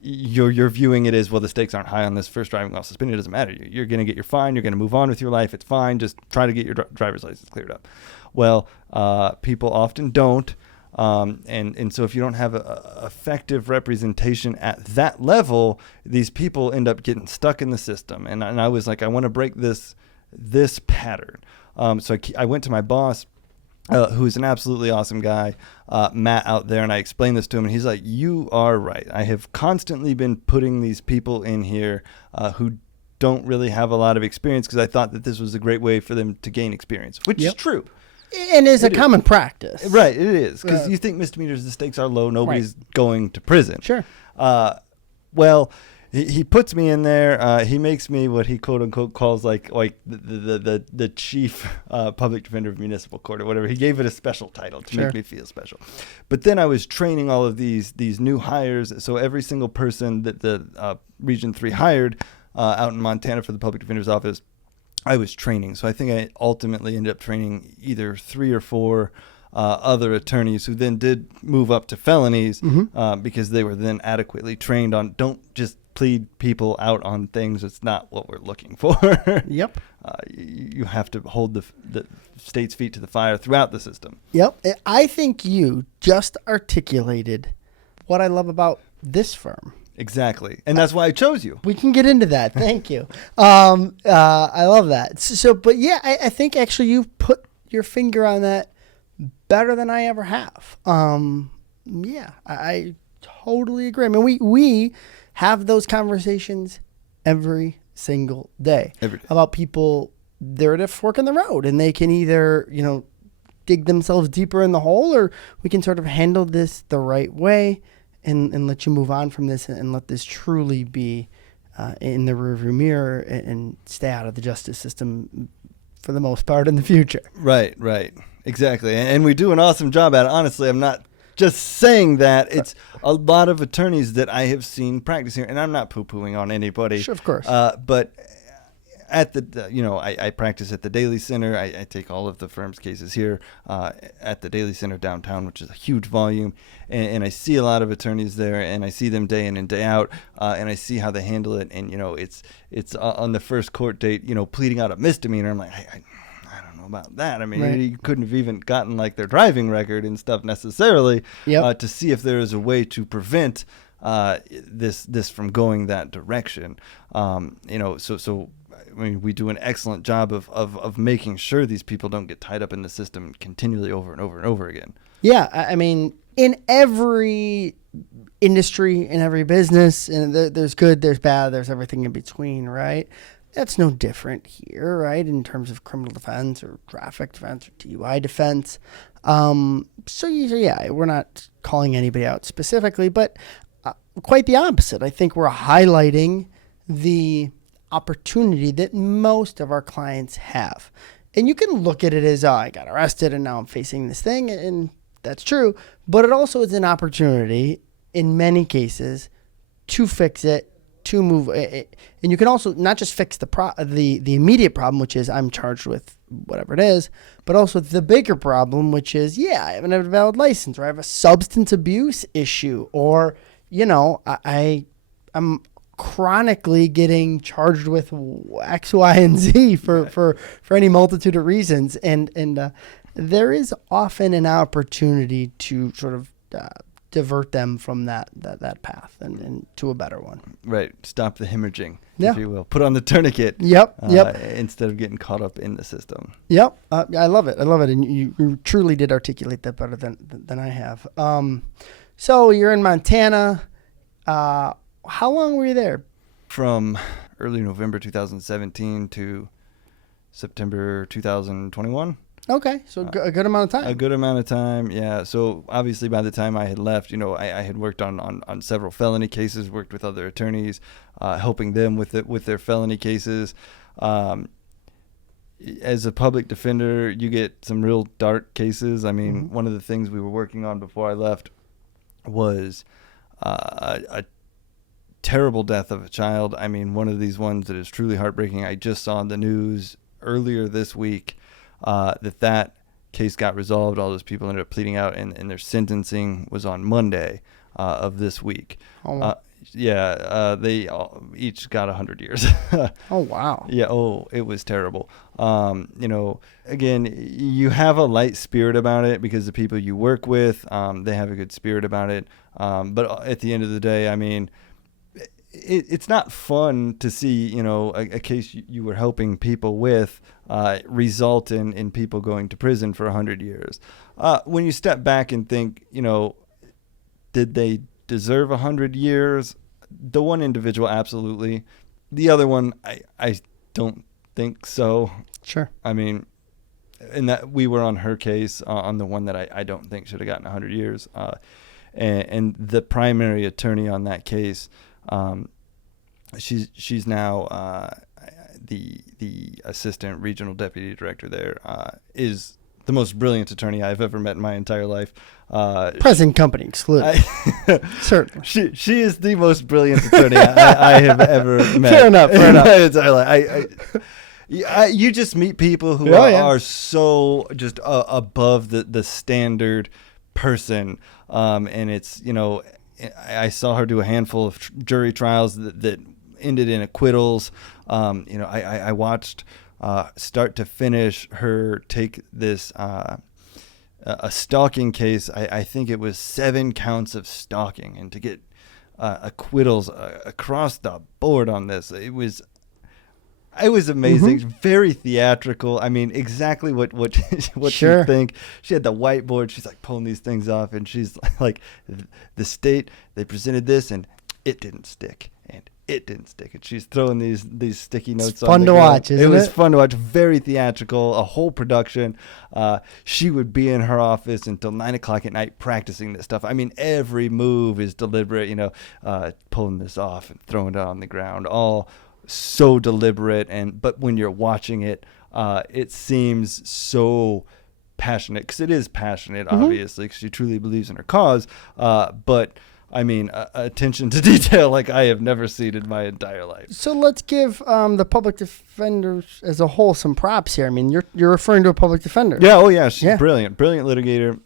you're viewing it as, well, the stakes aren't high on this first driving while suspended. It doesn't matter. You're going to get your fine. You're going to move on with your life. It's fine. Just try to get your driver's license cleared up. Well, people often don't. And so if you don't have a effective representation at that level, these people end up getting stuck in the system. And I was like, I want to break this pattern. So I went to my boss, who's an absolutely awesome guy, Matt, out there, and I explained this to him, and he's like, you are right. I have constantly been putting these people in here who don't really have a lot of experience, because I thought that this was a great way for them to gain experience, which is true. And is a common practice. Right, it is, because you think misdemeanors, the stakes are low, nobody's going to prison. Sure. Well, he puts me in there. He makes me what he quote unquote calls like the chief public defender of municipal court or whatever. He gave it a special title to make me feel special. But then I was training all of these new hires. So every single person that the Region 3 hired out in Montana for the public defender's office, I was training. So I think I ultimately ended up training either 3 or 4 other attorneys who then did move up to felonies, because they were then adequately trained on, don't just plead people out on things. It's not what we're looking for. Yep. You have to hold the state's feet to the fire throughout the system. Yep. I think you just articulated what I love about this firm. Exactly. And that's why I chose you. We can get into that. Thank you. I love that. So, but yeah, I think actually you've put your finger on that better than I ever have. Yeah, I totally agree. I mean, we have those conversations every single day. Every day. About people, they're at a fork in the road, and they can either, dig themselves deeper in the hole, or we can sort of handle this the right way and let you move on from this and let this truly be in the rearview mirror and stay out of the justice system for the most part in the future. Right. Exactly. And we do an awesome job at it. Honestly, I'm not just saying that. It's a lot of attorneys that I have seen practice here, and I'm not poo-pooing on anybody. Sure, of course. But at the, I practice at the Daily Center. I take all of the firm's cases here at the Daily Center downtown, which is a huge volume. And I see a lot of attorneys there, and I see them day in and day out, and I see how they handle it. And, it's on the first court date, pleading out a misdemeanor. I'm like, I don't know about that. I mean, Right. you couldn't have even gotten like their driving record and stuff necessarily to see if there is a way to prevent this from going that direction. So I mean, we do an excellent job of making sure these people don't get tied up in the system continually over and over and over again. Yeah, I mean, in every industry, in every business, and there's good, there's bad, there's everything in between, right? That's no different here, right, in terms of criminal defense or traffic defense or DUI defense. We're not calling anybody out specifically, but quite the opposite. I think we're highlighting the opportunity that most of our clients have. And you can look at it as, I got arrested and now I'm facing this thing, and that's true. But it also is an opportunity in many cases to fix it, to move it. And you can also not just fix the immediate problem, which is I'm charged with whatever it is, but also the bigger problem, which is, I haven't had a valid license, or I have a substance abuse issue, or, I'm chronically getting charged with X, Y, and Z for any multitude of reasons. And there is often an opportunity to sort of divert them from that path and to a better one. Right. Stop the hemorrhaging, if you will. Put on the tourniquet. Yep. Instead of getting caught up in the system. Yep. I love it. And you truly did articulate that better than I have. So you're in Montana. How long were you there? From early November 2017 to September 2021. Okay, so a good amount of time. A good amount of time, yeah. So obviously by the time I had left, I had worked on several felony cases, worked with other attorneys, helping them with their felony cases. As a public defender, you get some real dark cases. I mean, one of the things we were working on before I left was a terrible death of a child. I mean, one of these ones that is truly heartbreaking. I just saw in the news earlier this week that case got resolved. All those people ended up pleading out, and their sentencing was on Monday of this week. They each got 100 years. Oh, wow. Yeah. Oh, it was terrible. Again, you have a light spirit about it because the people you work with, they have a good spirit about it. But at the end of the day, I mean, it's not fun to see, a case you were helping people with result in people going to prison for 100 years. When you step back and think, did they deserve 100 years? The one individual, absolutely. The other one, I don't think so. Sure. I mean, and that we were on her case, on the one that I don't think should have gotten 100 years. And the primary attorney on that case, she's now the assistant regional deputy director there, is the most brilliant attorney I've ever met in my entire life. Present company excluded. Certainly. She is the most brilliant attorney I have ever met. Fair enough. In my entire life. You just meet people who are so just above the standard person, and it's, I saw her do a handful of jury trials that ended in acquittals. I watched start to finish her take this a stalking case. I think it was 7 counts of stalking, and to get acquittals across the board on this, it was amazing. Very theatrical. I mean, exactly what Sure. you think. She had the whiteboard. She's like pulling these things off, and she's like, the state, they presented this and it didn't stick, and it didn't stick. And she's throwing these sticky notes. It's fun to watch, isn't it? It was fun to watch. Very theatrical. A whole production. She would be in her office until 9 o'clock at night practicing this stuff. I mean, every move is deliberate. Pulling this off and throwing it on the ground. All so deliberate. But when you're watching it, it seems so passionate, because it is passionate, obviously, because she truly believes in her cause. But I mean, attention to detail like I have never seen in my entire life. So let's give the public defenders as a whole some props here. I mean, you're referring to a public defender. Yeah. Oh yeah. She's brilliant litigator.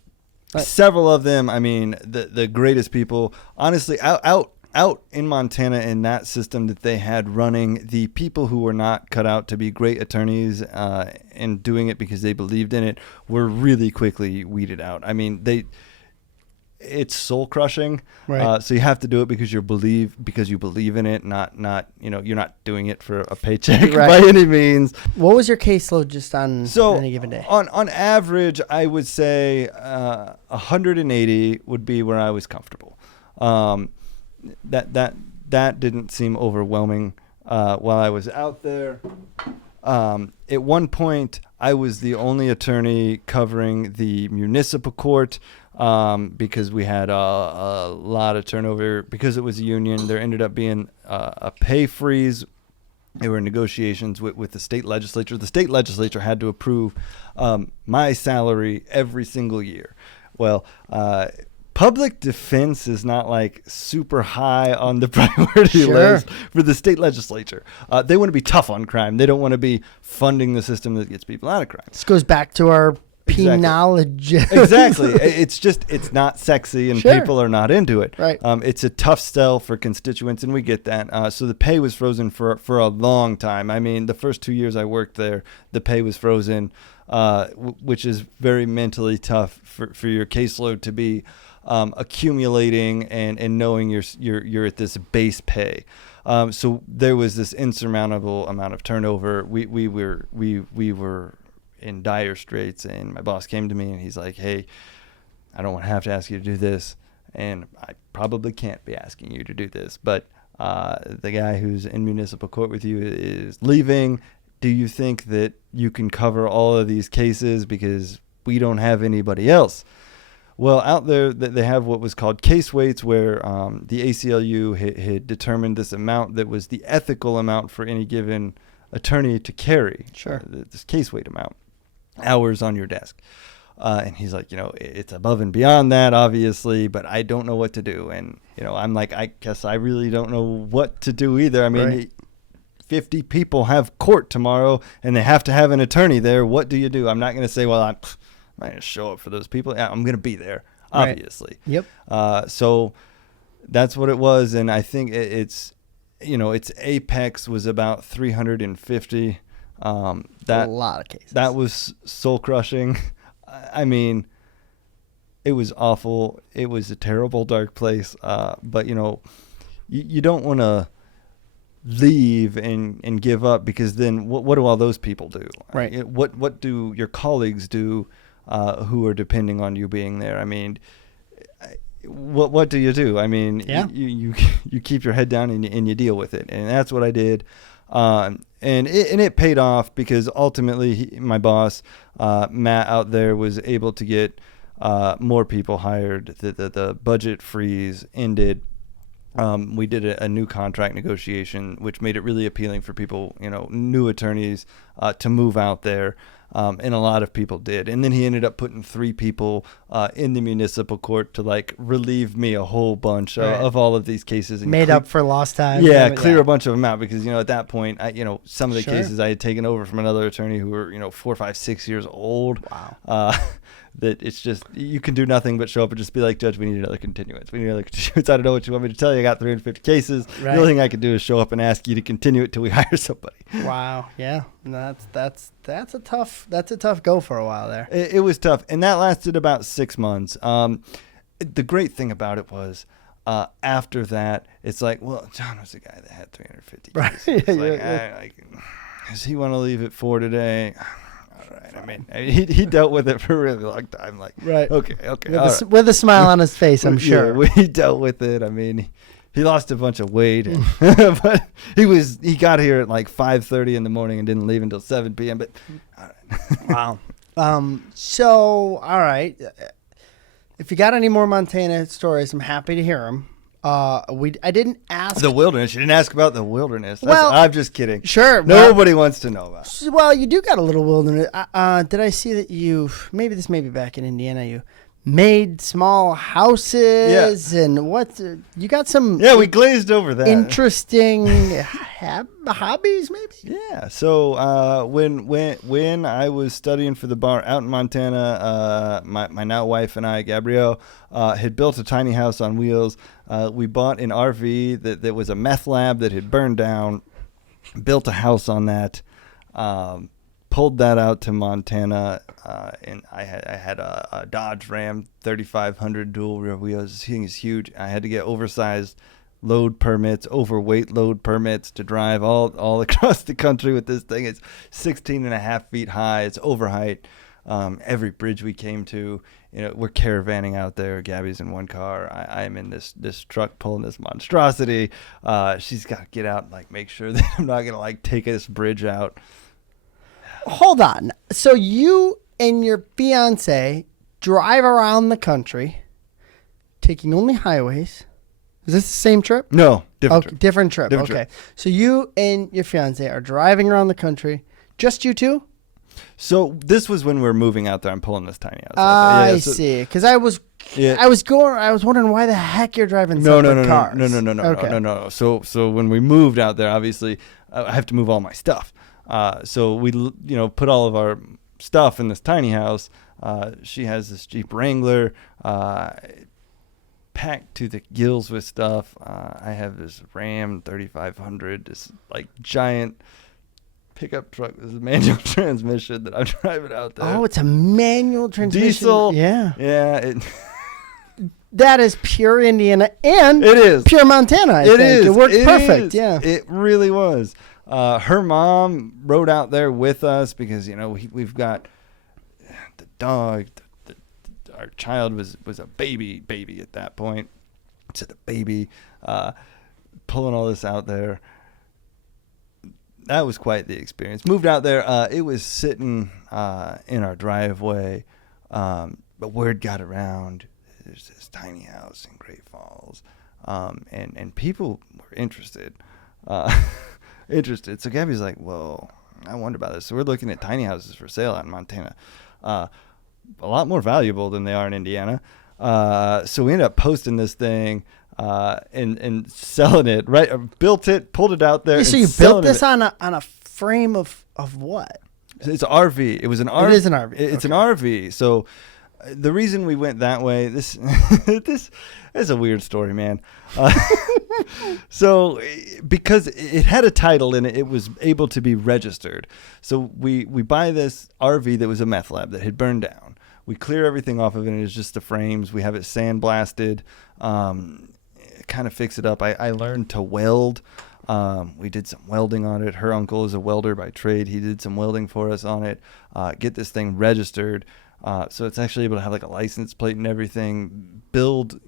Several of them. I mean, the greatest people. Honestly, out in Montana, in that system that they had running, the people who were not cut out to be great attorneys and doing it because they believed in it were really quickly weeded out. I mean, it's soul crushing. Right. So you have to do it because you believe in it, not you're not doing it for a paycheck by any means. What was your caseload just on any given day? On average, I would say 180 would be where I was comfortable. That didn't seem overwhelming while I was out there. At one point, I was the only attorney covering the municipal court because we had a lot of turnover. Because it was a union, there ended up being a pay freeze. There were negotiations with the state legislature. The state legislature had to approve my salary every single year. Well, public defense is not like super high on the priority list for the state legislature. They want to be tough on crime. They don't want to be funding the system that gets people out of crime. This goes back to our penology. Exactly. It's not sexy, and people are not into it. Right. It's a tough sell for constituents, and we get that. So the pay was frozen for a long time. I mean, the first 2 years I worked there, the pay was frozen, which is very mentally tough for your caseload to be accumulating and knowing you're at this base pay. So there was this insurmountable amount of turnover. We were in dire straits, and my boss came to me and he's like, "Hey, I don't want to have to ask you to do this, and I probably can't be asking you to do this, but the guy who's in municipal court with you is leaving. Do you think that you can cover all of these cases, because we don't have anybody else?" Well, out there they have what was called case weights, where the ACLU had determined this amount that was the ethical amount for any given attorney to carry. This case weight amount, hours on your desk. And he's like, it's above and beyond that, obviously, but I don't know what to do. And, I'm like, I guess I really don't know what to do either. I mean, 50 people have court tomorrow and they have to have an attorney there. What do you do? I'm not going to say, well, I'm not going to show up for those people. Yeah, I'm going to be there, obviously. Yep. So that's what it was. And I think its apex was about 350. A lot of cases. That was soul crushing. I mean, it was awful. It was a terrible, dark place. But you don't want to leave and give up, because then what do all those people do? Right. What do your colleagues do who are depending on you being there? I mean, what do you do? I mean, you keep your head down and you deal with it, and that's what I did. And it paid off, because ultimately my boss, Matt, out there was able to get more people hired. The budget freeze ended. We did a new contract negotiation, which made it really appealing for people, new attorneys, to move out there. And a lot of people did. And then he ended up putting 3 people in the municipal court to relieve me a whole bunch of all of these cases. And made up for lost time. Yeah, clear a bunch of them out, because, at that point, some of the cases I had taken over from another attorney who were, 4, 5, 6 years old. Wow. That it's just, you can do nothing but show up and just be like, "Judge, we need another continuance. I don't know what you want me to tell you. I got 350 cases. Right. The only thing I can do is show up and ask you to continue it till we hire somebody." Wow. Yeah. That's a tough go for a while there. It was tough. And that lasted about 6 months. The great thing about it was, after that, it's like, well, John was the guy that had 350 cases. Right. Does he want to leave at 4 today? All right. I mean, he dealt with it for a really long time. Okay. With a smile on his face, I'm sure. Yeah, we dealt with it. I mean, He lost a bunch of weight, but he got here at like 5:30 in the morning and didn't leave until 7 p.m. But all right. Wow. So all right, if you got any more Montana stories, I'm happy to hear them. I didn't ask The wilderness. You didn't ask about the wilderness. Well, I'm just kidding. Sure. Nobody wants to know about it. Well, you do got a little wilderness. Did I see that maybe this may be back in Indiana, you made small houses and what? You got some Yeah, we glazed over that. interesting hobbies, maybe? Yeah. So when I was studying for the bar out in Montana, my now wife and I, Gabrielle, had built a tiny house on wheels. We bought an RV that was a meth lab that had burned down, built a house on that, pulled that out to Montana, and I had a Dodge Ram 3500 dual rear wheels. This thing is huge. I had to get oversized load permits, overweight load permits to drive all across the country with this thing. It's 16 and a half feet high. It's overheight. Every bridge we came to, we're caravanning out there. Gabby's in one car. I'm in this truck pulling this monstrosity. She's got to get out and make sure that I'm not going to take this bridge out. Hold on. So you and your fiance drive around the country, taking only highways. Is this the same trip? No, different trip. Different trip. Different Okay. trip. So you and your fiance are driving around the country. Just you two? So this was when we were moving out there. I'm pulling this tiny house. I see. Because I was wondering why the heck you're driving separate cars. No. So when we moved out there, obviously I have to move all my stuff. So we put all of our stuff in this tiny house. She has this Jeep Wrangler, packed to the gills with stuff. I have this Ram 3500, this giant pickup truck. This is a manual transmission that I'm driving out there. Oh, it's a manual transmission. Diesel. Yeah. That is pure Indiana and it is pure Montana. I think. It worked perfect. Yeah. It really was. Her mom rode out there with us because we've got the dog. Our child was a baby at that point. So the baby, pulling all this out there. That was quite the experience. Moved out there. It was sitting in our driveway, but word got around. There's this tiny house in Great Falls, and people were interested. So Gabby's like, well, I wonder about this. So we're looking at tiny houses for sale out in Montana. A lot more valuable than they are in Indiana. So we ended up posting this thing and selling it, right? Built it, pulled it out there. So you built this on a frame of what? It's an RV. It was an RV. It is an RV. It's an RV. So the reason we went that way, this is a weird story, man. So because it had a title and it was able to be registered. So we buy this RV that was a meth lab that had burned down. We clear everything off of it, and it's just the frames. We have it sandblasted, kind of fix it up. I learned to weld. We did some welding on it. Her uncle is a welder by trade. He did some welding for us on it. Get this thing registered. So it's actually able to have a license plate and everything. Build,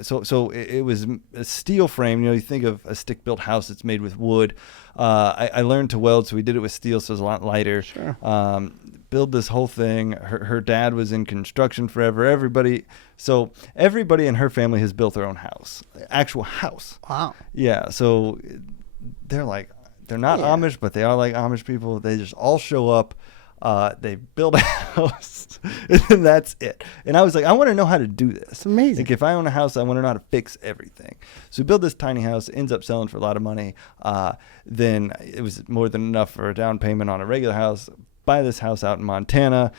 so it was a steel frame. You think of a stick-built house that's made with wood. I learned to weld, so we did it with steel, so it was a lot lighter. Sure. Build this whole thing. Her dad was in construction forever. Everybody in her family has built their own house, actual house. Wow. Yeah. So they're not Amish, but they are like Amish people. They just all show up. They build a house, and that's it. And I was like, I want to know how to do this. It's amazing. If I own a house, I want to know how to fix everything. So we build this tiny house, ends up selling for a lot of money. Then it was more than enough for a down payment on a regular house. Buy this house out in Montana,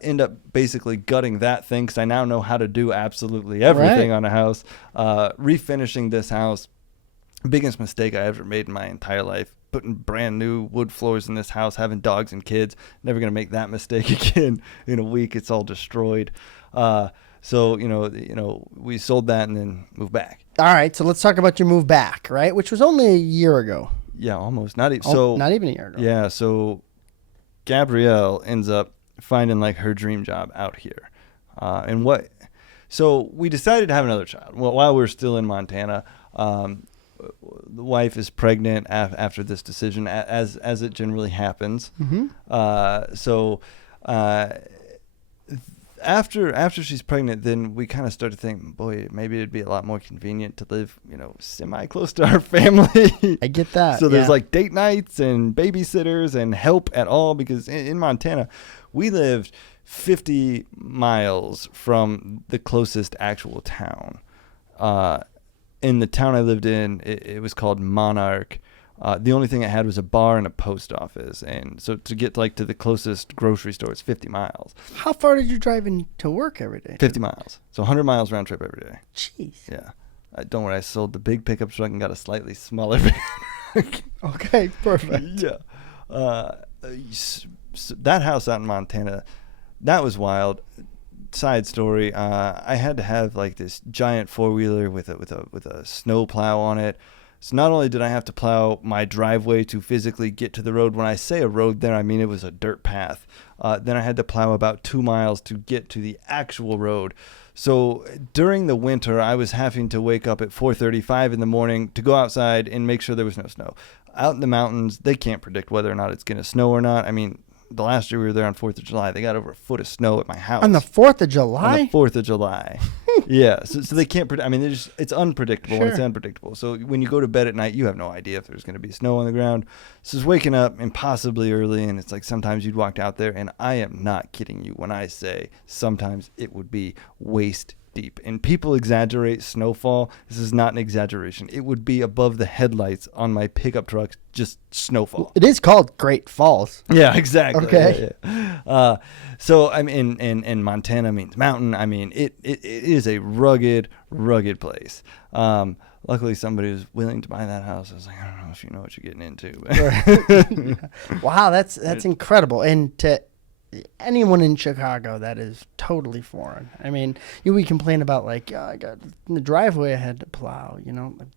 end up basically gutting that thing because I now know how to do absolutely everything on a house. Refinishing this house, biggest mistake I ever made in my entire life. Putting brand new wood floors in this house, having dogs and kids. Never gonna make that mistake again. In a week, it's all destroyed. So we sold that and then moved back. All right, so let's talk about your move back, right? Which was only a year ago. Yeah, almost. Not even a year ago. Yeah, so Gabrielle ends up finding her dream job out here. So we decided to have another child. Well, while we were still in Montana, The wife is pregnant after this decision, as it generally happens. So after she's pregnant, then we kind of start to think, boy, maybe it'd be a lot more convenient to live, semi close to our family. I get that. So there's like date nights and babysitters and help at all, because in Montana, we lived 50 miles from the closest actual town. In the town I lived in, it was called Monarch. The only thing it had was a bar and a post office. And so to get to the closest grocery store, it's 50 miles. How far did you drive into work every day? 50 miles. So 100 miles round trip every day. Jeez. Yeah. Don't worry, I sold the big pickup truck and got a slightly smaller truck. Okay, perfect. Yeah. So that house out in Montana, that was wild. Side story, I had to have this giant four-wheeler with a snow plow on it. So not only did I have to plow my driveway to physically get to the road, when I say a road there, I mean it was a dirt path. Then I had to plow about 2 miles to get to the actual road. So during the winter, I was having to wake up at 4:35 in the morning to go outside and make sure there was no snow. Out in the mountains, they can't predict whether or not it's going to snow or not. I mean, the last year we were there on 4th of July, they got over a foot of snow at my house. On the 4th of July? On the 4th of July. Yeah. So they can't predict. I mean, it's unpredictable. Sure. It's unpredictable. So when you go to bed at night, you have no idea if there's going to be snow on the ground. So it's waking up impossibly early, and it's sometimes you'd walk out there, and I am not kidding you when I say sometimes it would be waist deep. And people exaggerate snowfall. This is not an exaggeration. It would be above the headlights on my pickup truck, just snowfall. It is called Great Falls. Yeah, exactly. Okay. Yeah. So I mean, and Montana means mountain. I mean, it is a rugged place. Luckily, somebody was willing to buy that house. I was like, I don't know if you know what you're getting into. But Wow, that's incredible. And to anyone in Chicago, that is totally foreign. I mean, we complain about I got in the driveway I had to plow,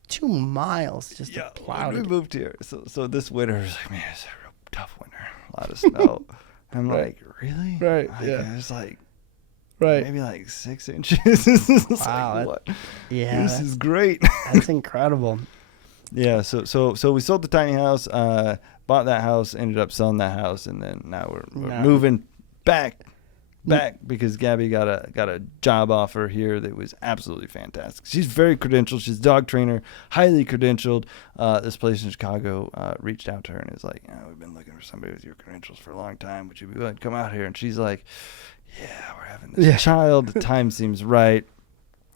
2 miles just to plow. When we moved here, so this winter was man, it's a real tough winter. A lot of snow. I'm Right. Really? Right, Like, yeah. It's Right. maybe 6 inches. It's Wow, what? Yeah. This is great. That's incredible. Yeah, so we sold the tiny house, bought that house, ended up selling that house, and then now we're moving back because Gabby got a job offer here that was absolutely fantastic. She's very credentialed. She's a dog trainer, highly credentialed. This place in Chicago reached out to her and is like, we've been looking for somebody with your credentials for a long time. Would you be willing to come out here? And she's like, yeah, we're having this child. The time seems right.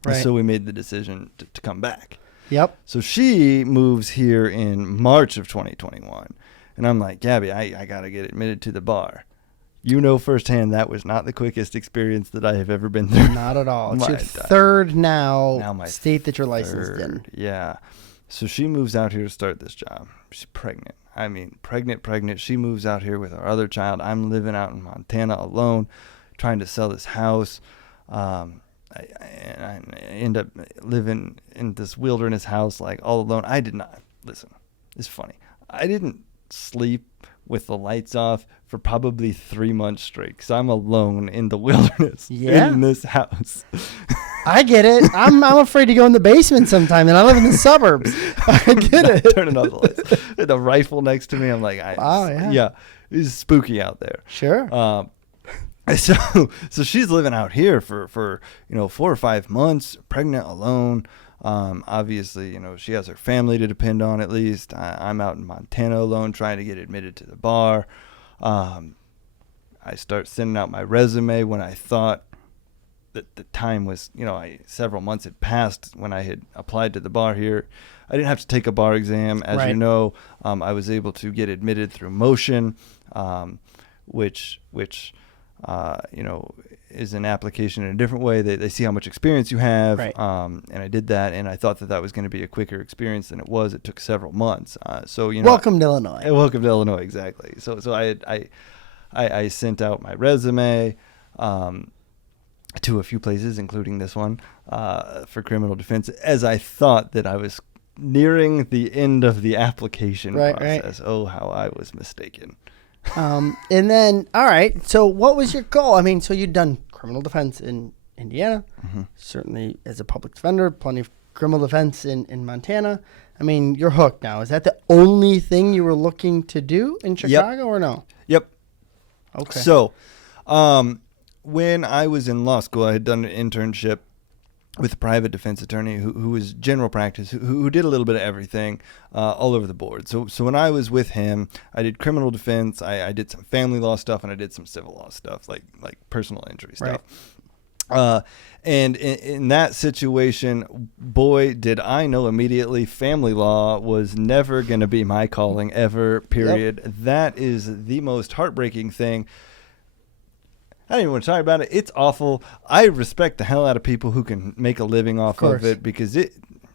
Right. So we made the decision to come back. Yep. So she moves here in March of 2021. And I'm like, Gabby, I got to get admitted to the bar. Firsthand, that was not the quickest experience that I have ever been through. Not at all. It's your My third now my state that you're licensed in. third. Yeah. So she moves out here to start this job. She's pregnant. I mean, pregnant. She moves out here with our other child. I'm living out in Montana alone, trying to sell this house. I end up living in this wilderness house, all alone. I did not, listen, it's funny. I didn't sleep with the lights off for probably 3 months straight because I'm alone in the wilderness in this house. I get it. I'm afraid to go in the basement sometime, and I live in the suburbs. I get it. Turning off the lights. The rifle next to me. I'm like, yeah, it's spooky out there. Sure. So she's living out here for 4 or 5 months, pregnant, alone. Obviously, she has her family to depend on at least. I'm out in Montana alone trying to get admitted to the bar. I start sending out my resume when I thought that the time was, several months had passed when I had applied to the bar here. I didn't have to take a bar exam. As right. you know, I was able to get admitted through motion, which is an application in a different way. They see how much experience you have. Right. And I did that, and I thought that was going to be a quicker experience than it was. It took several months. Welcome to Illinois. Welcome to Illinois, exactly. So I sent out my resume to a few places, including this one, for criminal defense, as I thought that I was nearing the end of the application process. Right. Oh, how I was mistaken. And then, all right, so what was your goal? I mean, so you'd done criminal defense in Indiana, certainly as a public defender, plenty of criminal defense in Montana. I mean, you're hooked now. Is that the only thing you were looking to do in Chicago or no? Yep. Okay. So, when I was in law school, I had done an internship with a private defense attorney who was general practice, who did a little bit of everything all over the board. So when I was with him, I did criminal defense, I did some family law stuff, and I did some civil law stuff, like personal injury stuff. Right. And in that situation, boy, did I know immediately family law was never going to be my calling ever, period. Yep. That is the most heartbreaking thing. I don't even want to talk about it. It's awful. I respect the hell out of people who can make a living off of it because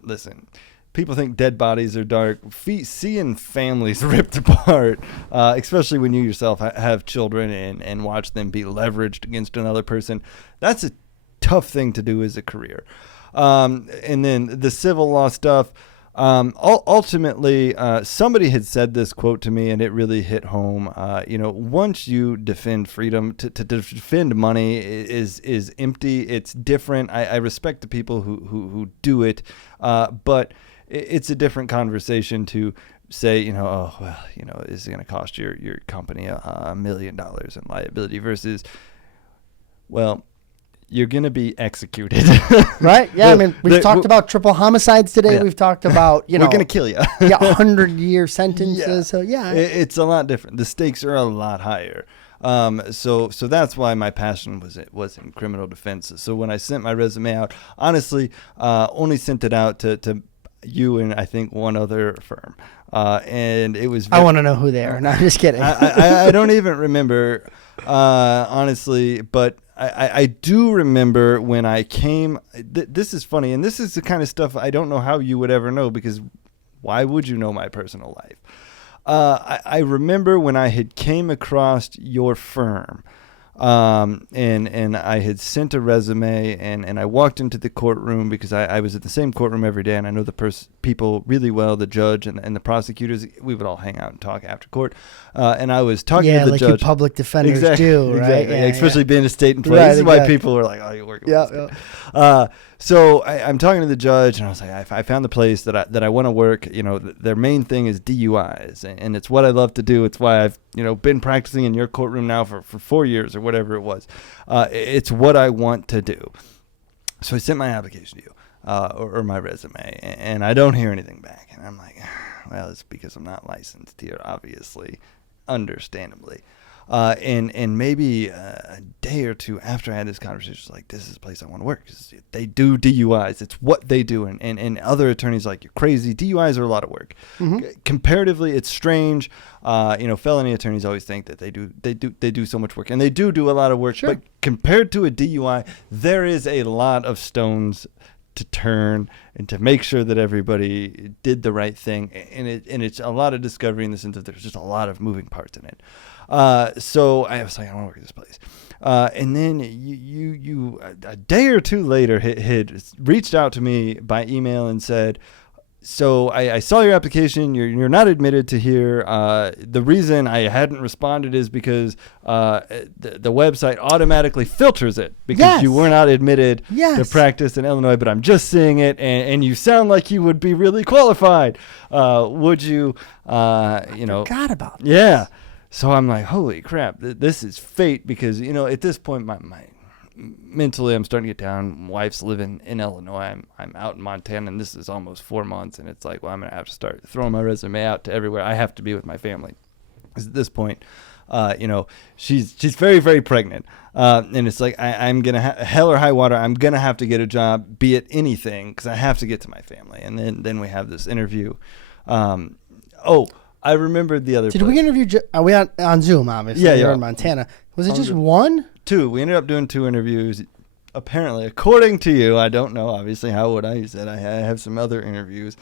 listen, people think dead bodies are dark. Seeing families ripped apart, especially when you yourself have children and watch them be leveraged against another person, that's a tough thing to do as a career. And then the civil law stuff, ultimately, somebody had said this quote to me, and it really hit home. Once you defend freedom, to defend money is empty. It's different. I respect the people who do it, but it's a different conversation to say, is it going to cost your company $1 million in liability versus, well, you're going to be executed. Right? Yeah, I mean, we've talked about triple homicides today. Yeah. We've talked about, we're going to kill you. 100-year sentences. Yeah. So, yeah. It's a lot different. The stakes are a lot higher. So that's why my passion was in criminal defense. So when I sent my resume out, honestly, only sent it out to you and I think one other firm. And it was... I want to know who they are. No, I'm just kidding. I don't even remember, honestly, but... I do remember when I came, this is funny, and this is the kind of stuff I don't know how you would ever know, because why would you know my personal life? I remember when I had came across your firm, and I had sent a resume, and I walked into the courtroom because I was at the same courtroom every day, and I know the people really well, the judge and the prosecutors. We would all hang out and talk after court, and I was talking to the judge. Yeah, like you public defenders do, right? Exactly, yeah, especially being a state employee. Right, this is why people were like, "Oh, you're working with this guy." So I'm talking to the judge, and I was like, I found the place that I want to work. Their main thing is DUIs, and it's what I love to do. It's why I've been practicing in your courtroom now for 4 years or whatever it was. It's what I want to do. So I sent my application to you, or my resume, and I don't hear anything back. And I'm like, well, it's because I'm not licensed here, obviously, understandably. And maybe a day or two after I had this conversation, it's like, this is a place I want to work. 'Cause they do DUIs. It's what they do. And other attorneys like, you're crazy. DUIs are a lot of work. Mm-hmm. Comparatively, it's strange. Felony attorneys always think that they do so much work, and they do a lot of work. Sure. But compared to a DUI, there is a lot of stones to turn and to make sure that everybody did the right thing. And it's a lot of discovery in the sense that there's just a lot of moving parts in it. So I was like, I want to work at this place. And then you a day or two later had reached out to me by email and said, so I saw your application. You're not admitted to here. The reason I hadn't responded is because the website automatically filters it because you were not admitted to practice in Illinois. But I'm just seeing it, and you sound like you would be really qualified. Would you? I forgot about this. Yeah. So I'm like, holy crap, this is fate, because, at this point, my mentally I'm starting to get down. Wife's living in Illinois. I'm out in Montana, and this is almost 4 months, and it's like, well, I'm going to have to start throwing my resume out to everywhere. I have to be with my family. Because at this point, she's very, very pregnant. And it's like, I'm going to hell or high water, I'm going to have to get a job, be it anything, because I have to get to my family. And then we have this interview. I remembered the other place. Did we interview? We on Zoom, obviously. Yeah, you're in Montana. Was it just one? 2. We ended up doing 2 interviews. Apparently, according to you, I don't know. Obviously, how would I? You said I have some other interviews.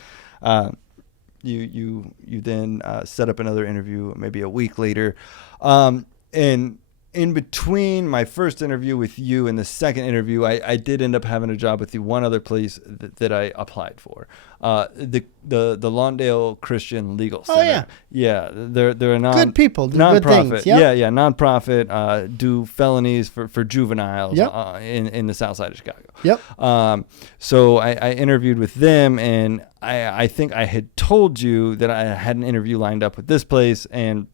You then set up another interview maybe a week later, and in between my first interview with you and the second interview, I did end up having a job with the one other place that I applied for. The Lawndale Christian Legal Center. Oh, yeah. Yeah, they're a Good people, do nonprofit. good things. Yep. Yeah, nonprofit. Do felonies for juveniles. Yep. In the South Side of Chicago. Yep. So I interviewed with them, and I think I had told you that I had an interview lined up with this place, and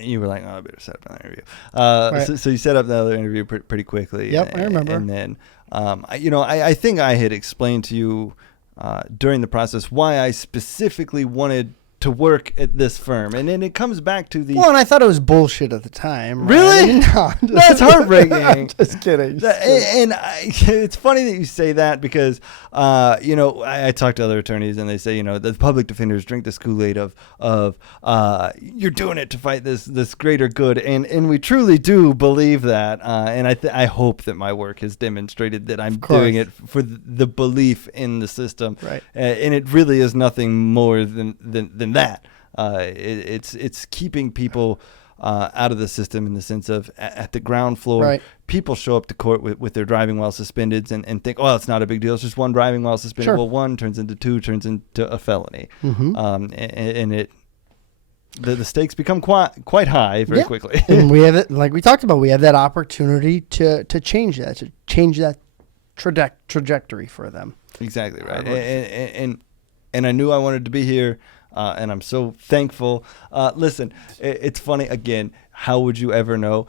you were like, "Oh, I better set up another interview." Right. So you set up the other interview pretty quickly. Yep, I remember. And then, I think I had explained to you during the process why I specifically wanted to work at this firm, and then it comes back to the. Well, and I thought it was bullshit at the time. Really? Right? No, That's heartbreaking. I'm just kidding. It's funny that you say that because, I talk to other attorneys and they say, the public defenders drink this Kool-Aid of you're doing it to fight this greater good. And we truly do believe that. And I hope that my work has demonstrated that I'm doing it for the belief in the system. Right. And it really is nothing more than that. It's keeping people out of the system in the sense of at the ground floor. Right. People show up to court with their driving while suspended and think, oh, it's not a big deal. It's just one driving while suspended. Sure. Well, one turns into two, turns into a felony. Mm-hmm. And the stakes become quite high very quickly. And we have it, like we talked about, we have that opportunity to change that trajectory for them. Exactly right. And I knew I wanted to be here. And I'm so thankful. Listen, it's funny. Again, how would you ever know?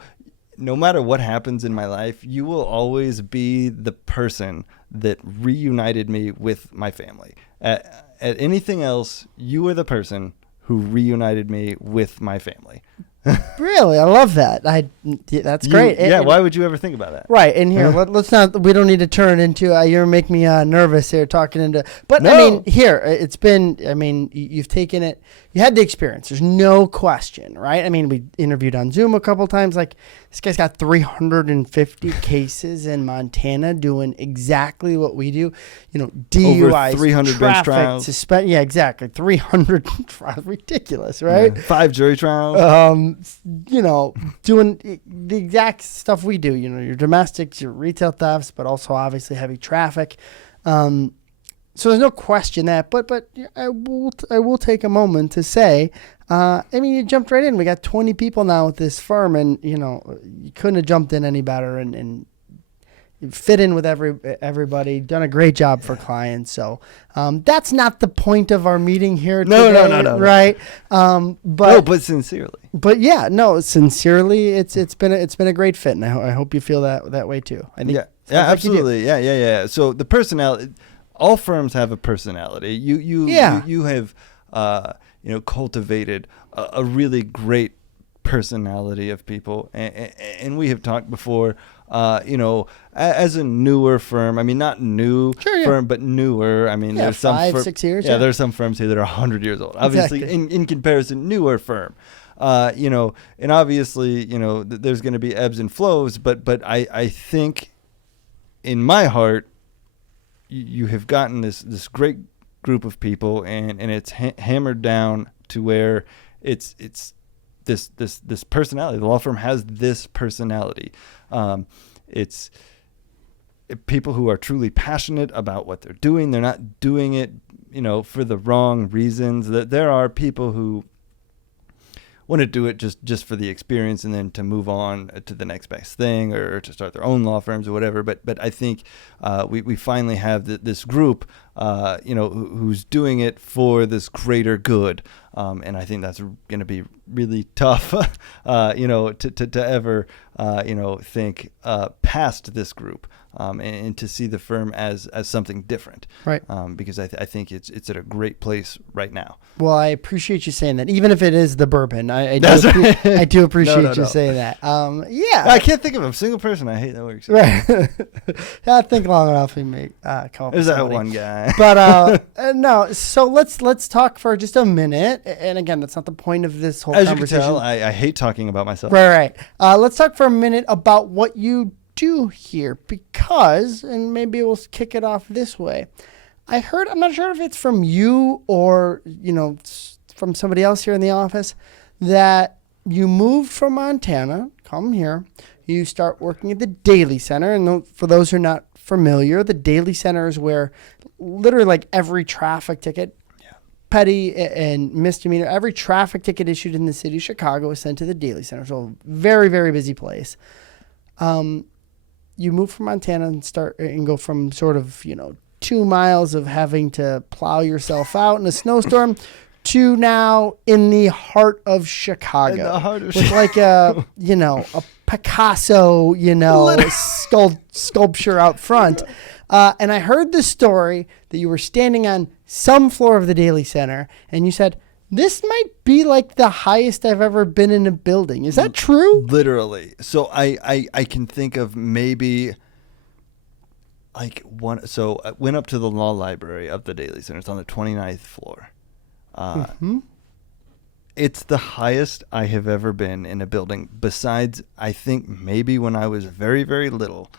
No matter what happens in my life, you will always be the person that reunited me with my family. At anything else, you were the person who reunited me with my family. Really? I love that. That's great. Why would you ever think about that? Right. And here, let's not, we don't need to turn it into, you're making me nervous here talking into, but No. I mean, here, it's been, you've taken it, you had the experience. There's no question, right? I mean, we interviewed on Zoom a couple times. Like, this guy's got 350 cases in Montana doing exactly what we do. DUI, 300 bench trials. Yeah, exactly. 300 trials. Ridiculous, right? Yeah. 5 jury trials. Doing the exact stuff we do, your domestics, your retail thefts, but also obviously heavy traffic. So there's no question that, but I will take a moment to say, you jumped right in. We got 20 people now with this firm, and you couldn't have jumped in any better, and fit in with everybody. Done a great job for clients. So that's not the point of our meeting here today. No. Right? But sincerely. But yeah, no, sincerely, it's been a great fit, and I hope you feel that way too. I think. Yeah, absolutely. Yeah. So the personality. All firms have a personality. You have cultivated a really great personality of people, and we have talked before. As a newer firm, not new firm, but newer. There's some 5-6 years. Yeah, there's some firms here that are 100 years old. Obviously, Exactly. in comparison, newer firm. And obviously, there's going to be ebbs and flows, but I think in my heart, you have gotten this great group of people, and it's hammered down to where it's this personality. The law firm has this personality. It's people who are truly passionate about what they're doing. They're not doing it, for the wrong reasons. That there are people who want to do it just for the experience and then to move on to the next best thing or to start their own law firms or whatever. But I think we finally have this group, who's doing it for this greater good. And I think that's going to be really tough, to ever, think past this group. And to see the firm as something different, Right? Because I think it's at a great place right now. Well, I appreciate you saying that, even if it is the bourbon. I do appreciate you saying that. Yeah, I can't think of a single person I hate that works. Right. I think long enough we may come up There's with that somebody. one guy. But no. So let's talk for just a minute. And again, that's not the point of this whole As conversation. you can tell, I hate talking about myself. Right. Let's talk for a minute about what you do here, because, and maybe we'll kick it off this way. I heard, I'm not sure if it's from you or, from somebody else here in the office, that you moved from Montana a come here. You start working at the Daily Center. And for those who are not familiar, the Daily Center is where literally like every traffic ticket, petty and misdemeanor, every traffic ticket issued in the city of Chicago is sent to the Daily Center. So very, very busy place. You move from Montana and go from sort of, 2 miles of having to plow yourself out in a snowstorm to now in the heart of Chicago. In the heart of with like a Picasso, sculpture out front. And I heard the story that you were standing on some floor of the Daily Center and you said, this might be like the highest I've ever been in a building. Is that true? Literally. So I can think of maybe like one. So I went up to the law library of the Daily Center. It's on the 29th floor. It's the highest I have ever been in a building. Besides, I think maybe when I was very, very little,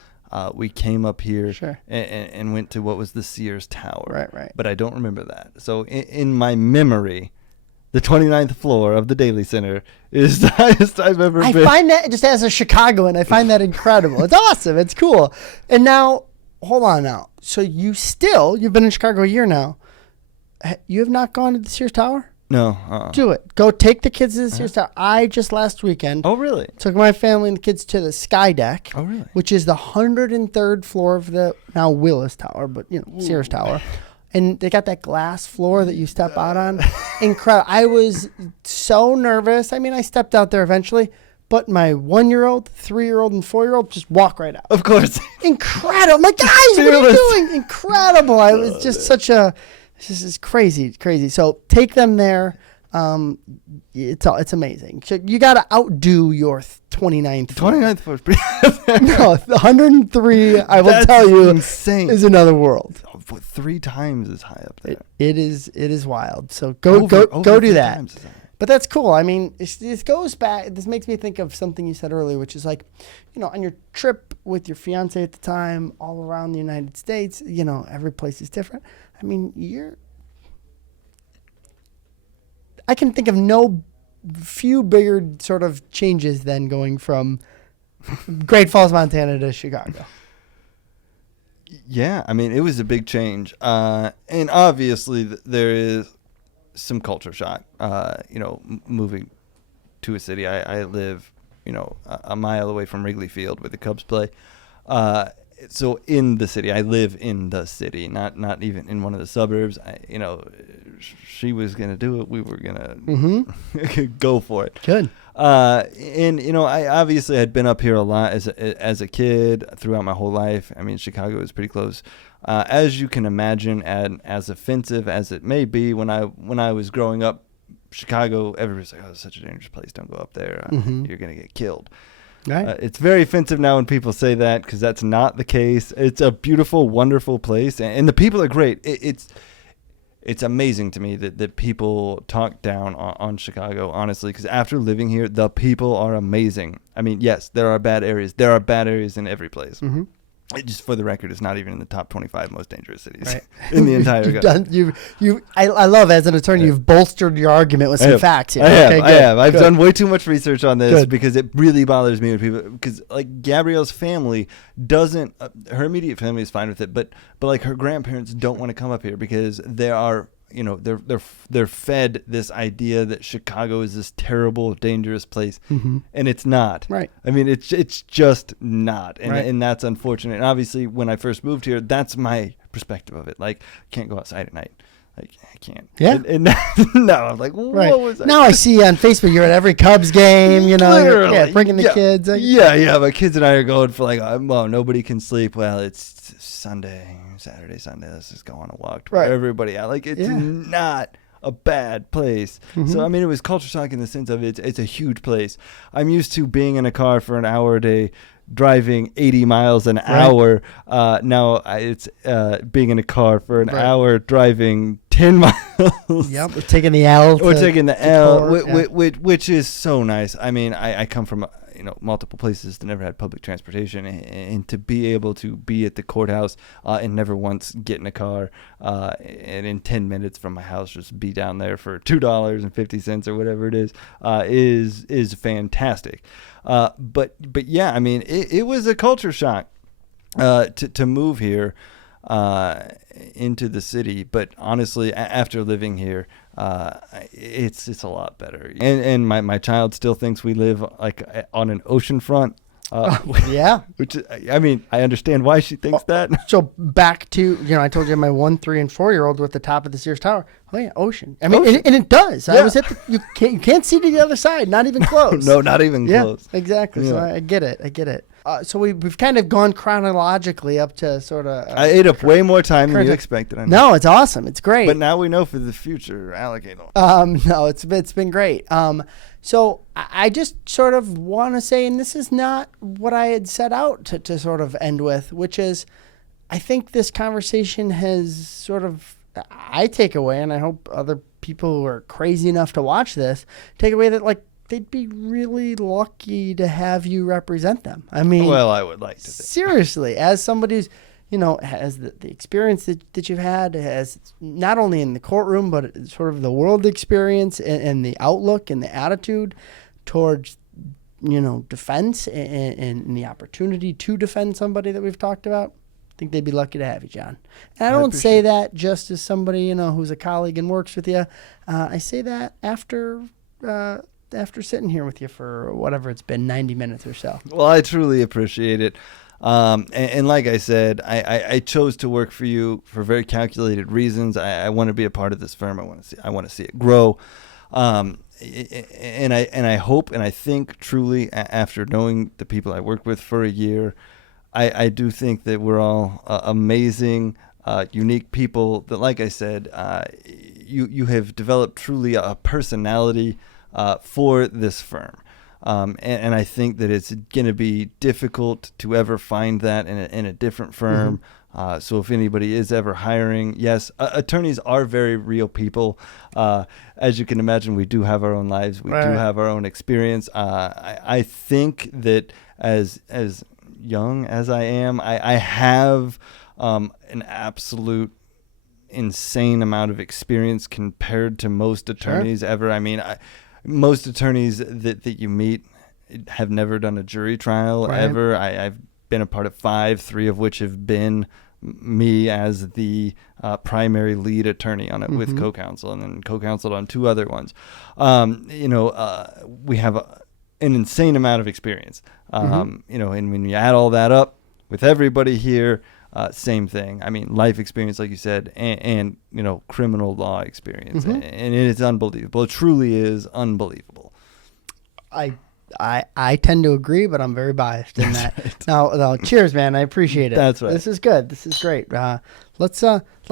we came up here and went to what was the Sears Tower. Right. But I don't remember that. So in my memory, the 29th floor of the Daily Center is the highest I've ever been. I find that, just as a Chicagoan, I find that incredible. It's awesome. It's cool. And now, hold on now. So you've been in Chicago a year now. You have not gone to the Sears Tower? No. Do it. Go take the kids to the Sears Tower. I just last weekend. Oh, really? Took my family and the kids to the Sky Deck. Oh, really? Which is the 103rd floor of the now Willis Tower, but Sears Tower. And they got that glass floor that you step out on. Incredible. I was so nervous. I mean, I stepped out there eventually, but my 1-year-old, 3-year-old, and 4-year-old just walk right out. Of course. Incredible. I'm like, guys, what are you doing? Incredible. I was just this is crazy. So take them there. It's amazing. So you got to outdo your 29th floor. 29th floor is pretty No, 103, I will tell you, insane. Is another world. 3 times as high up there. It is wild. So go do that. But that's cool. I mean, this goes back. This makes me think of something you said earlier, which is like, on your trip with your fiance at the time, all around the United States, every place is different. I mean, I can think of few bigger sort of changes than going from Great Falls, Montana to Chicago. Yeah, I mean, it was a big change. And obviously there is some culture shock, moving to a city. I live, a mile away from Wrigley Field where the Cubs play. So in the city, I live in the city, not even in one of the suburbs. She was going to do it. We were going to go for it. Good. And I obviously had been up here a lot as a kid throughout my whole life. I mean, Chicago is pretty close. As you can imagine, and as offensive as it may be, when I was growing up, Chicago, everybody's like, oh, it's such a dangerous place. Don't go up there. You're going to get killed. Right. It's very offensive now when people say that, because that's not the case. It's a beautiful, wonderful place, and the people are great. It's amazing to me that people talk down on Chicago, honestly, because after living here, the people are amazing. I mean, yes, there are bad areas. There are bad areas in every place. Mm-hmm. It just, for the record, it's not even in the top 25 most dangerous cities in the entire country. I love, as an attorney, you've bolstered your argument with some facts here. I have. I've done way too much research on this because it really bothers me when people, because like Gabrielle's family doesn't, her immediate family is fine with it, but like her grandparents don't want to come up here because they are, they're fed this idea that Chicago is this terrible, dangerous place, and it's not. Right. I mean, it's just not, and that's unfortunate. And obviously, when I first moved here, that's my perspective of it. Like, I can't go outside at night. Like, I can't. Yeah. And no, I'm like, what was that? Now I see on Facebook you're at every Cubs game. Bringing the kids. My kids and I are going for like, nobody can sleep. Well, it's Saturday, Sunday, let's just go on a walk to everybody out. Like, it's not a bad place. So, I mean, it was culture shock in the sense of it's a huge place. I'm used to being in a car for an hour a day, driving 80 miles an hour. Now it's being in a car for an hour, driving 10 miles. Yep, we're taking the L. Which is so nice. I mean, I come from multiple places that never had public transportation, and to be able to be at the courthouse and never once get in a car, and in 10 minutes from my house just be down there for $2.50 or whatever it is fantastic. But yeah, I mean, it was a culture shock to move here into the city, but honestly, after living here, it's a lot better. And my child still thinks we live like on an ocean front. Yeah. Which, I mean, I understand why she thinks that. So back to, I told you my 1, 3, and 4-year-old with the top of the Sears Tower. Oh yeah, ocean. I mean, Ocean. And it does. Yeah. I was you can't see to the other side, not even close. No, not even close. Exactly. Yeah. So I get it. So we've kind of gone chronologically up to sort of. I ate up way more time than you expected. I know. No, it's awesome. It's great. But now we know for the future, allocate. No, it's been great. So I just sort of want to say, and this is not what I had set out to sort of end with, which is, I think this conversation has sort of, I take away, and I hope other people who are crazy enough to watch this take away that, like, they'd be really lucky to have you represent them. I mean, well, I would like to think. Seriously, as somebody who's, has the experience that you've had, has not only in the courtroom, but sort of the world experience and the outlook and the attitude towards, defense and the opportunity to defend somebody that we've talked about. I think they'd be lucky to have you, John. And I don't say that just as somebody, who's a colleague and works with you. I say that after sitting here with you for whatever it's been, 90 minutes or so. Well, I truly appreciate it. And like I said, I chose to work for you for very calculated reasons. I want to be a part of this firm. I want to see it grow. And I hope and I think truly, after knowing the people I worked with for a year, I do think that we're all amazing, unique people that, like I said, you have developed truly a personality for this firm. And I think that it's going to be difficult to ever find that in a different firm. Mm-hmm. So if anybody is ever hiring, yes, attorneys are very real people. As you can imagine, we do have our own lives. We do have our own experience. I think that as young as I am, I have an absolute insane amount of experience compared to most attorneys ever. I mean, most attorneys that you meet have never done a jury trial ever. I've been a part of 5, 3 of which have been me as the primary lead attorney on it with co-counsel, and then co-counseled on 2 other ones. We have an insane amount of experience. And when you add all that up with everybody here, same thing. I mean, life experience, like you said, and criminal law experience, and it's unbelievable. It truly is unbelievable. I tend to agree, but I'm very biased in that. Right. No, cheers, man. I appreciate it. That's right. This is good. This is great. Let's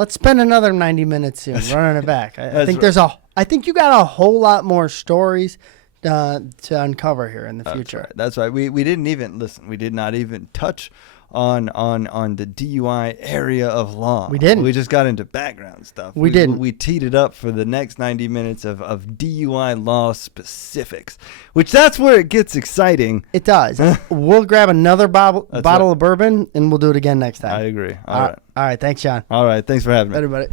spend another 90 minutes soon running it back. I think I think you got a whole lot more stories to uncover here in the future. Right. That's right. We didn't even listen. We did not even touch on the DUI area of law. We didn't. We just got into background stuff. We didn't. We teed it up for the next 90 minutes of DUI law specifics, which that's where it gets exciting. It does. We'll grab another bottle of bourbon, and we'll do it again next time. I agree. All right. All right. Thanks, John. All right. Thanks for having me. Everybody.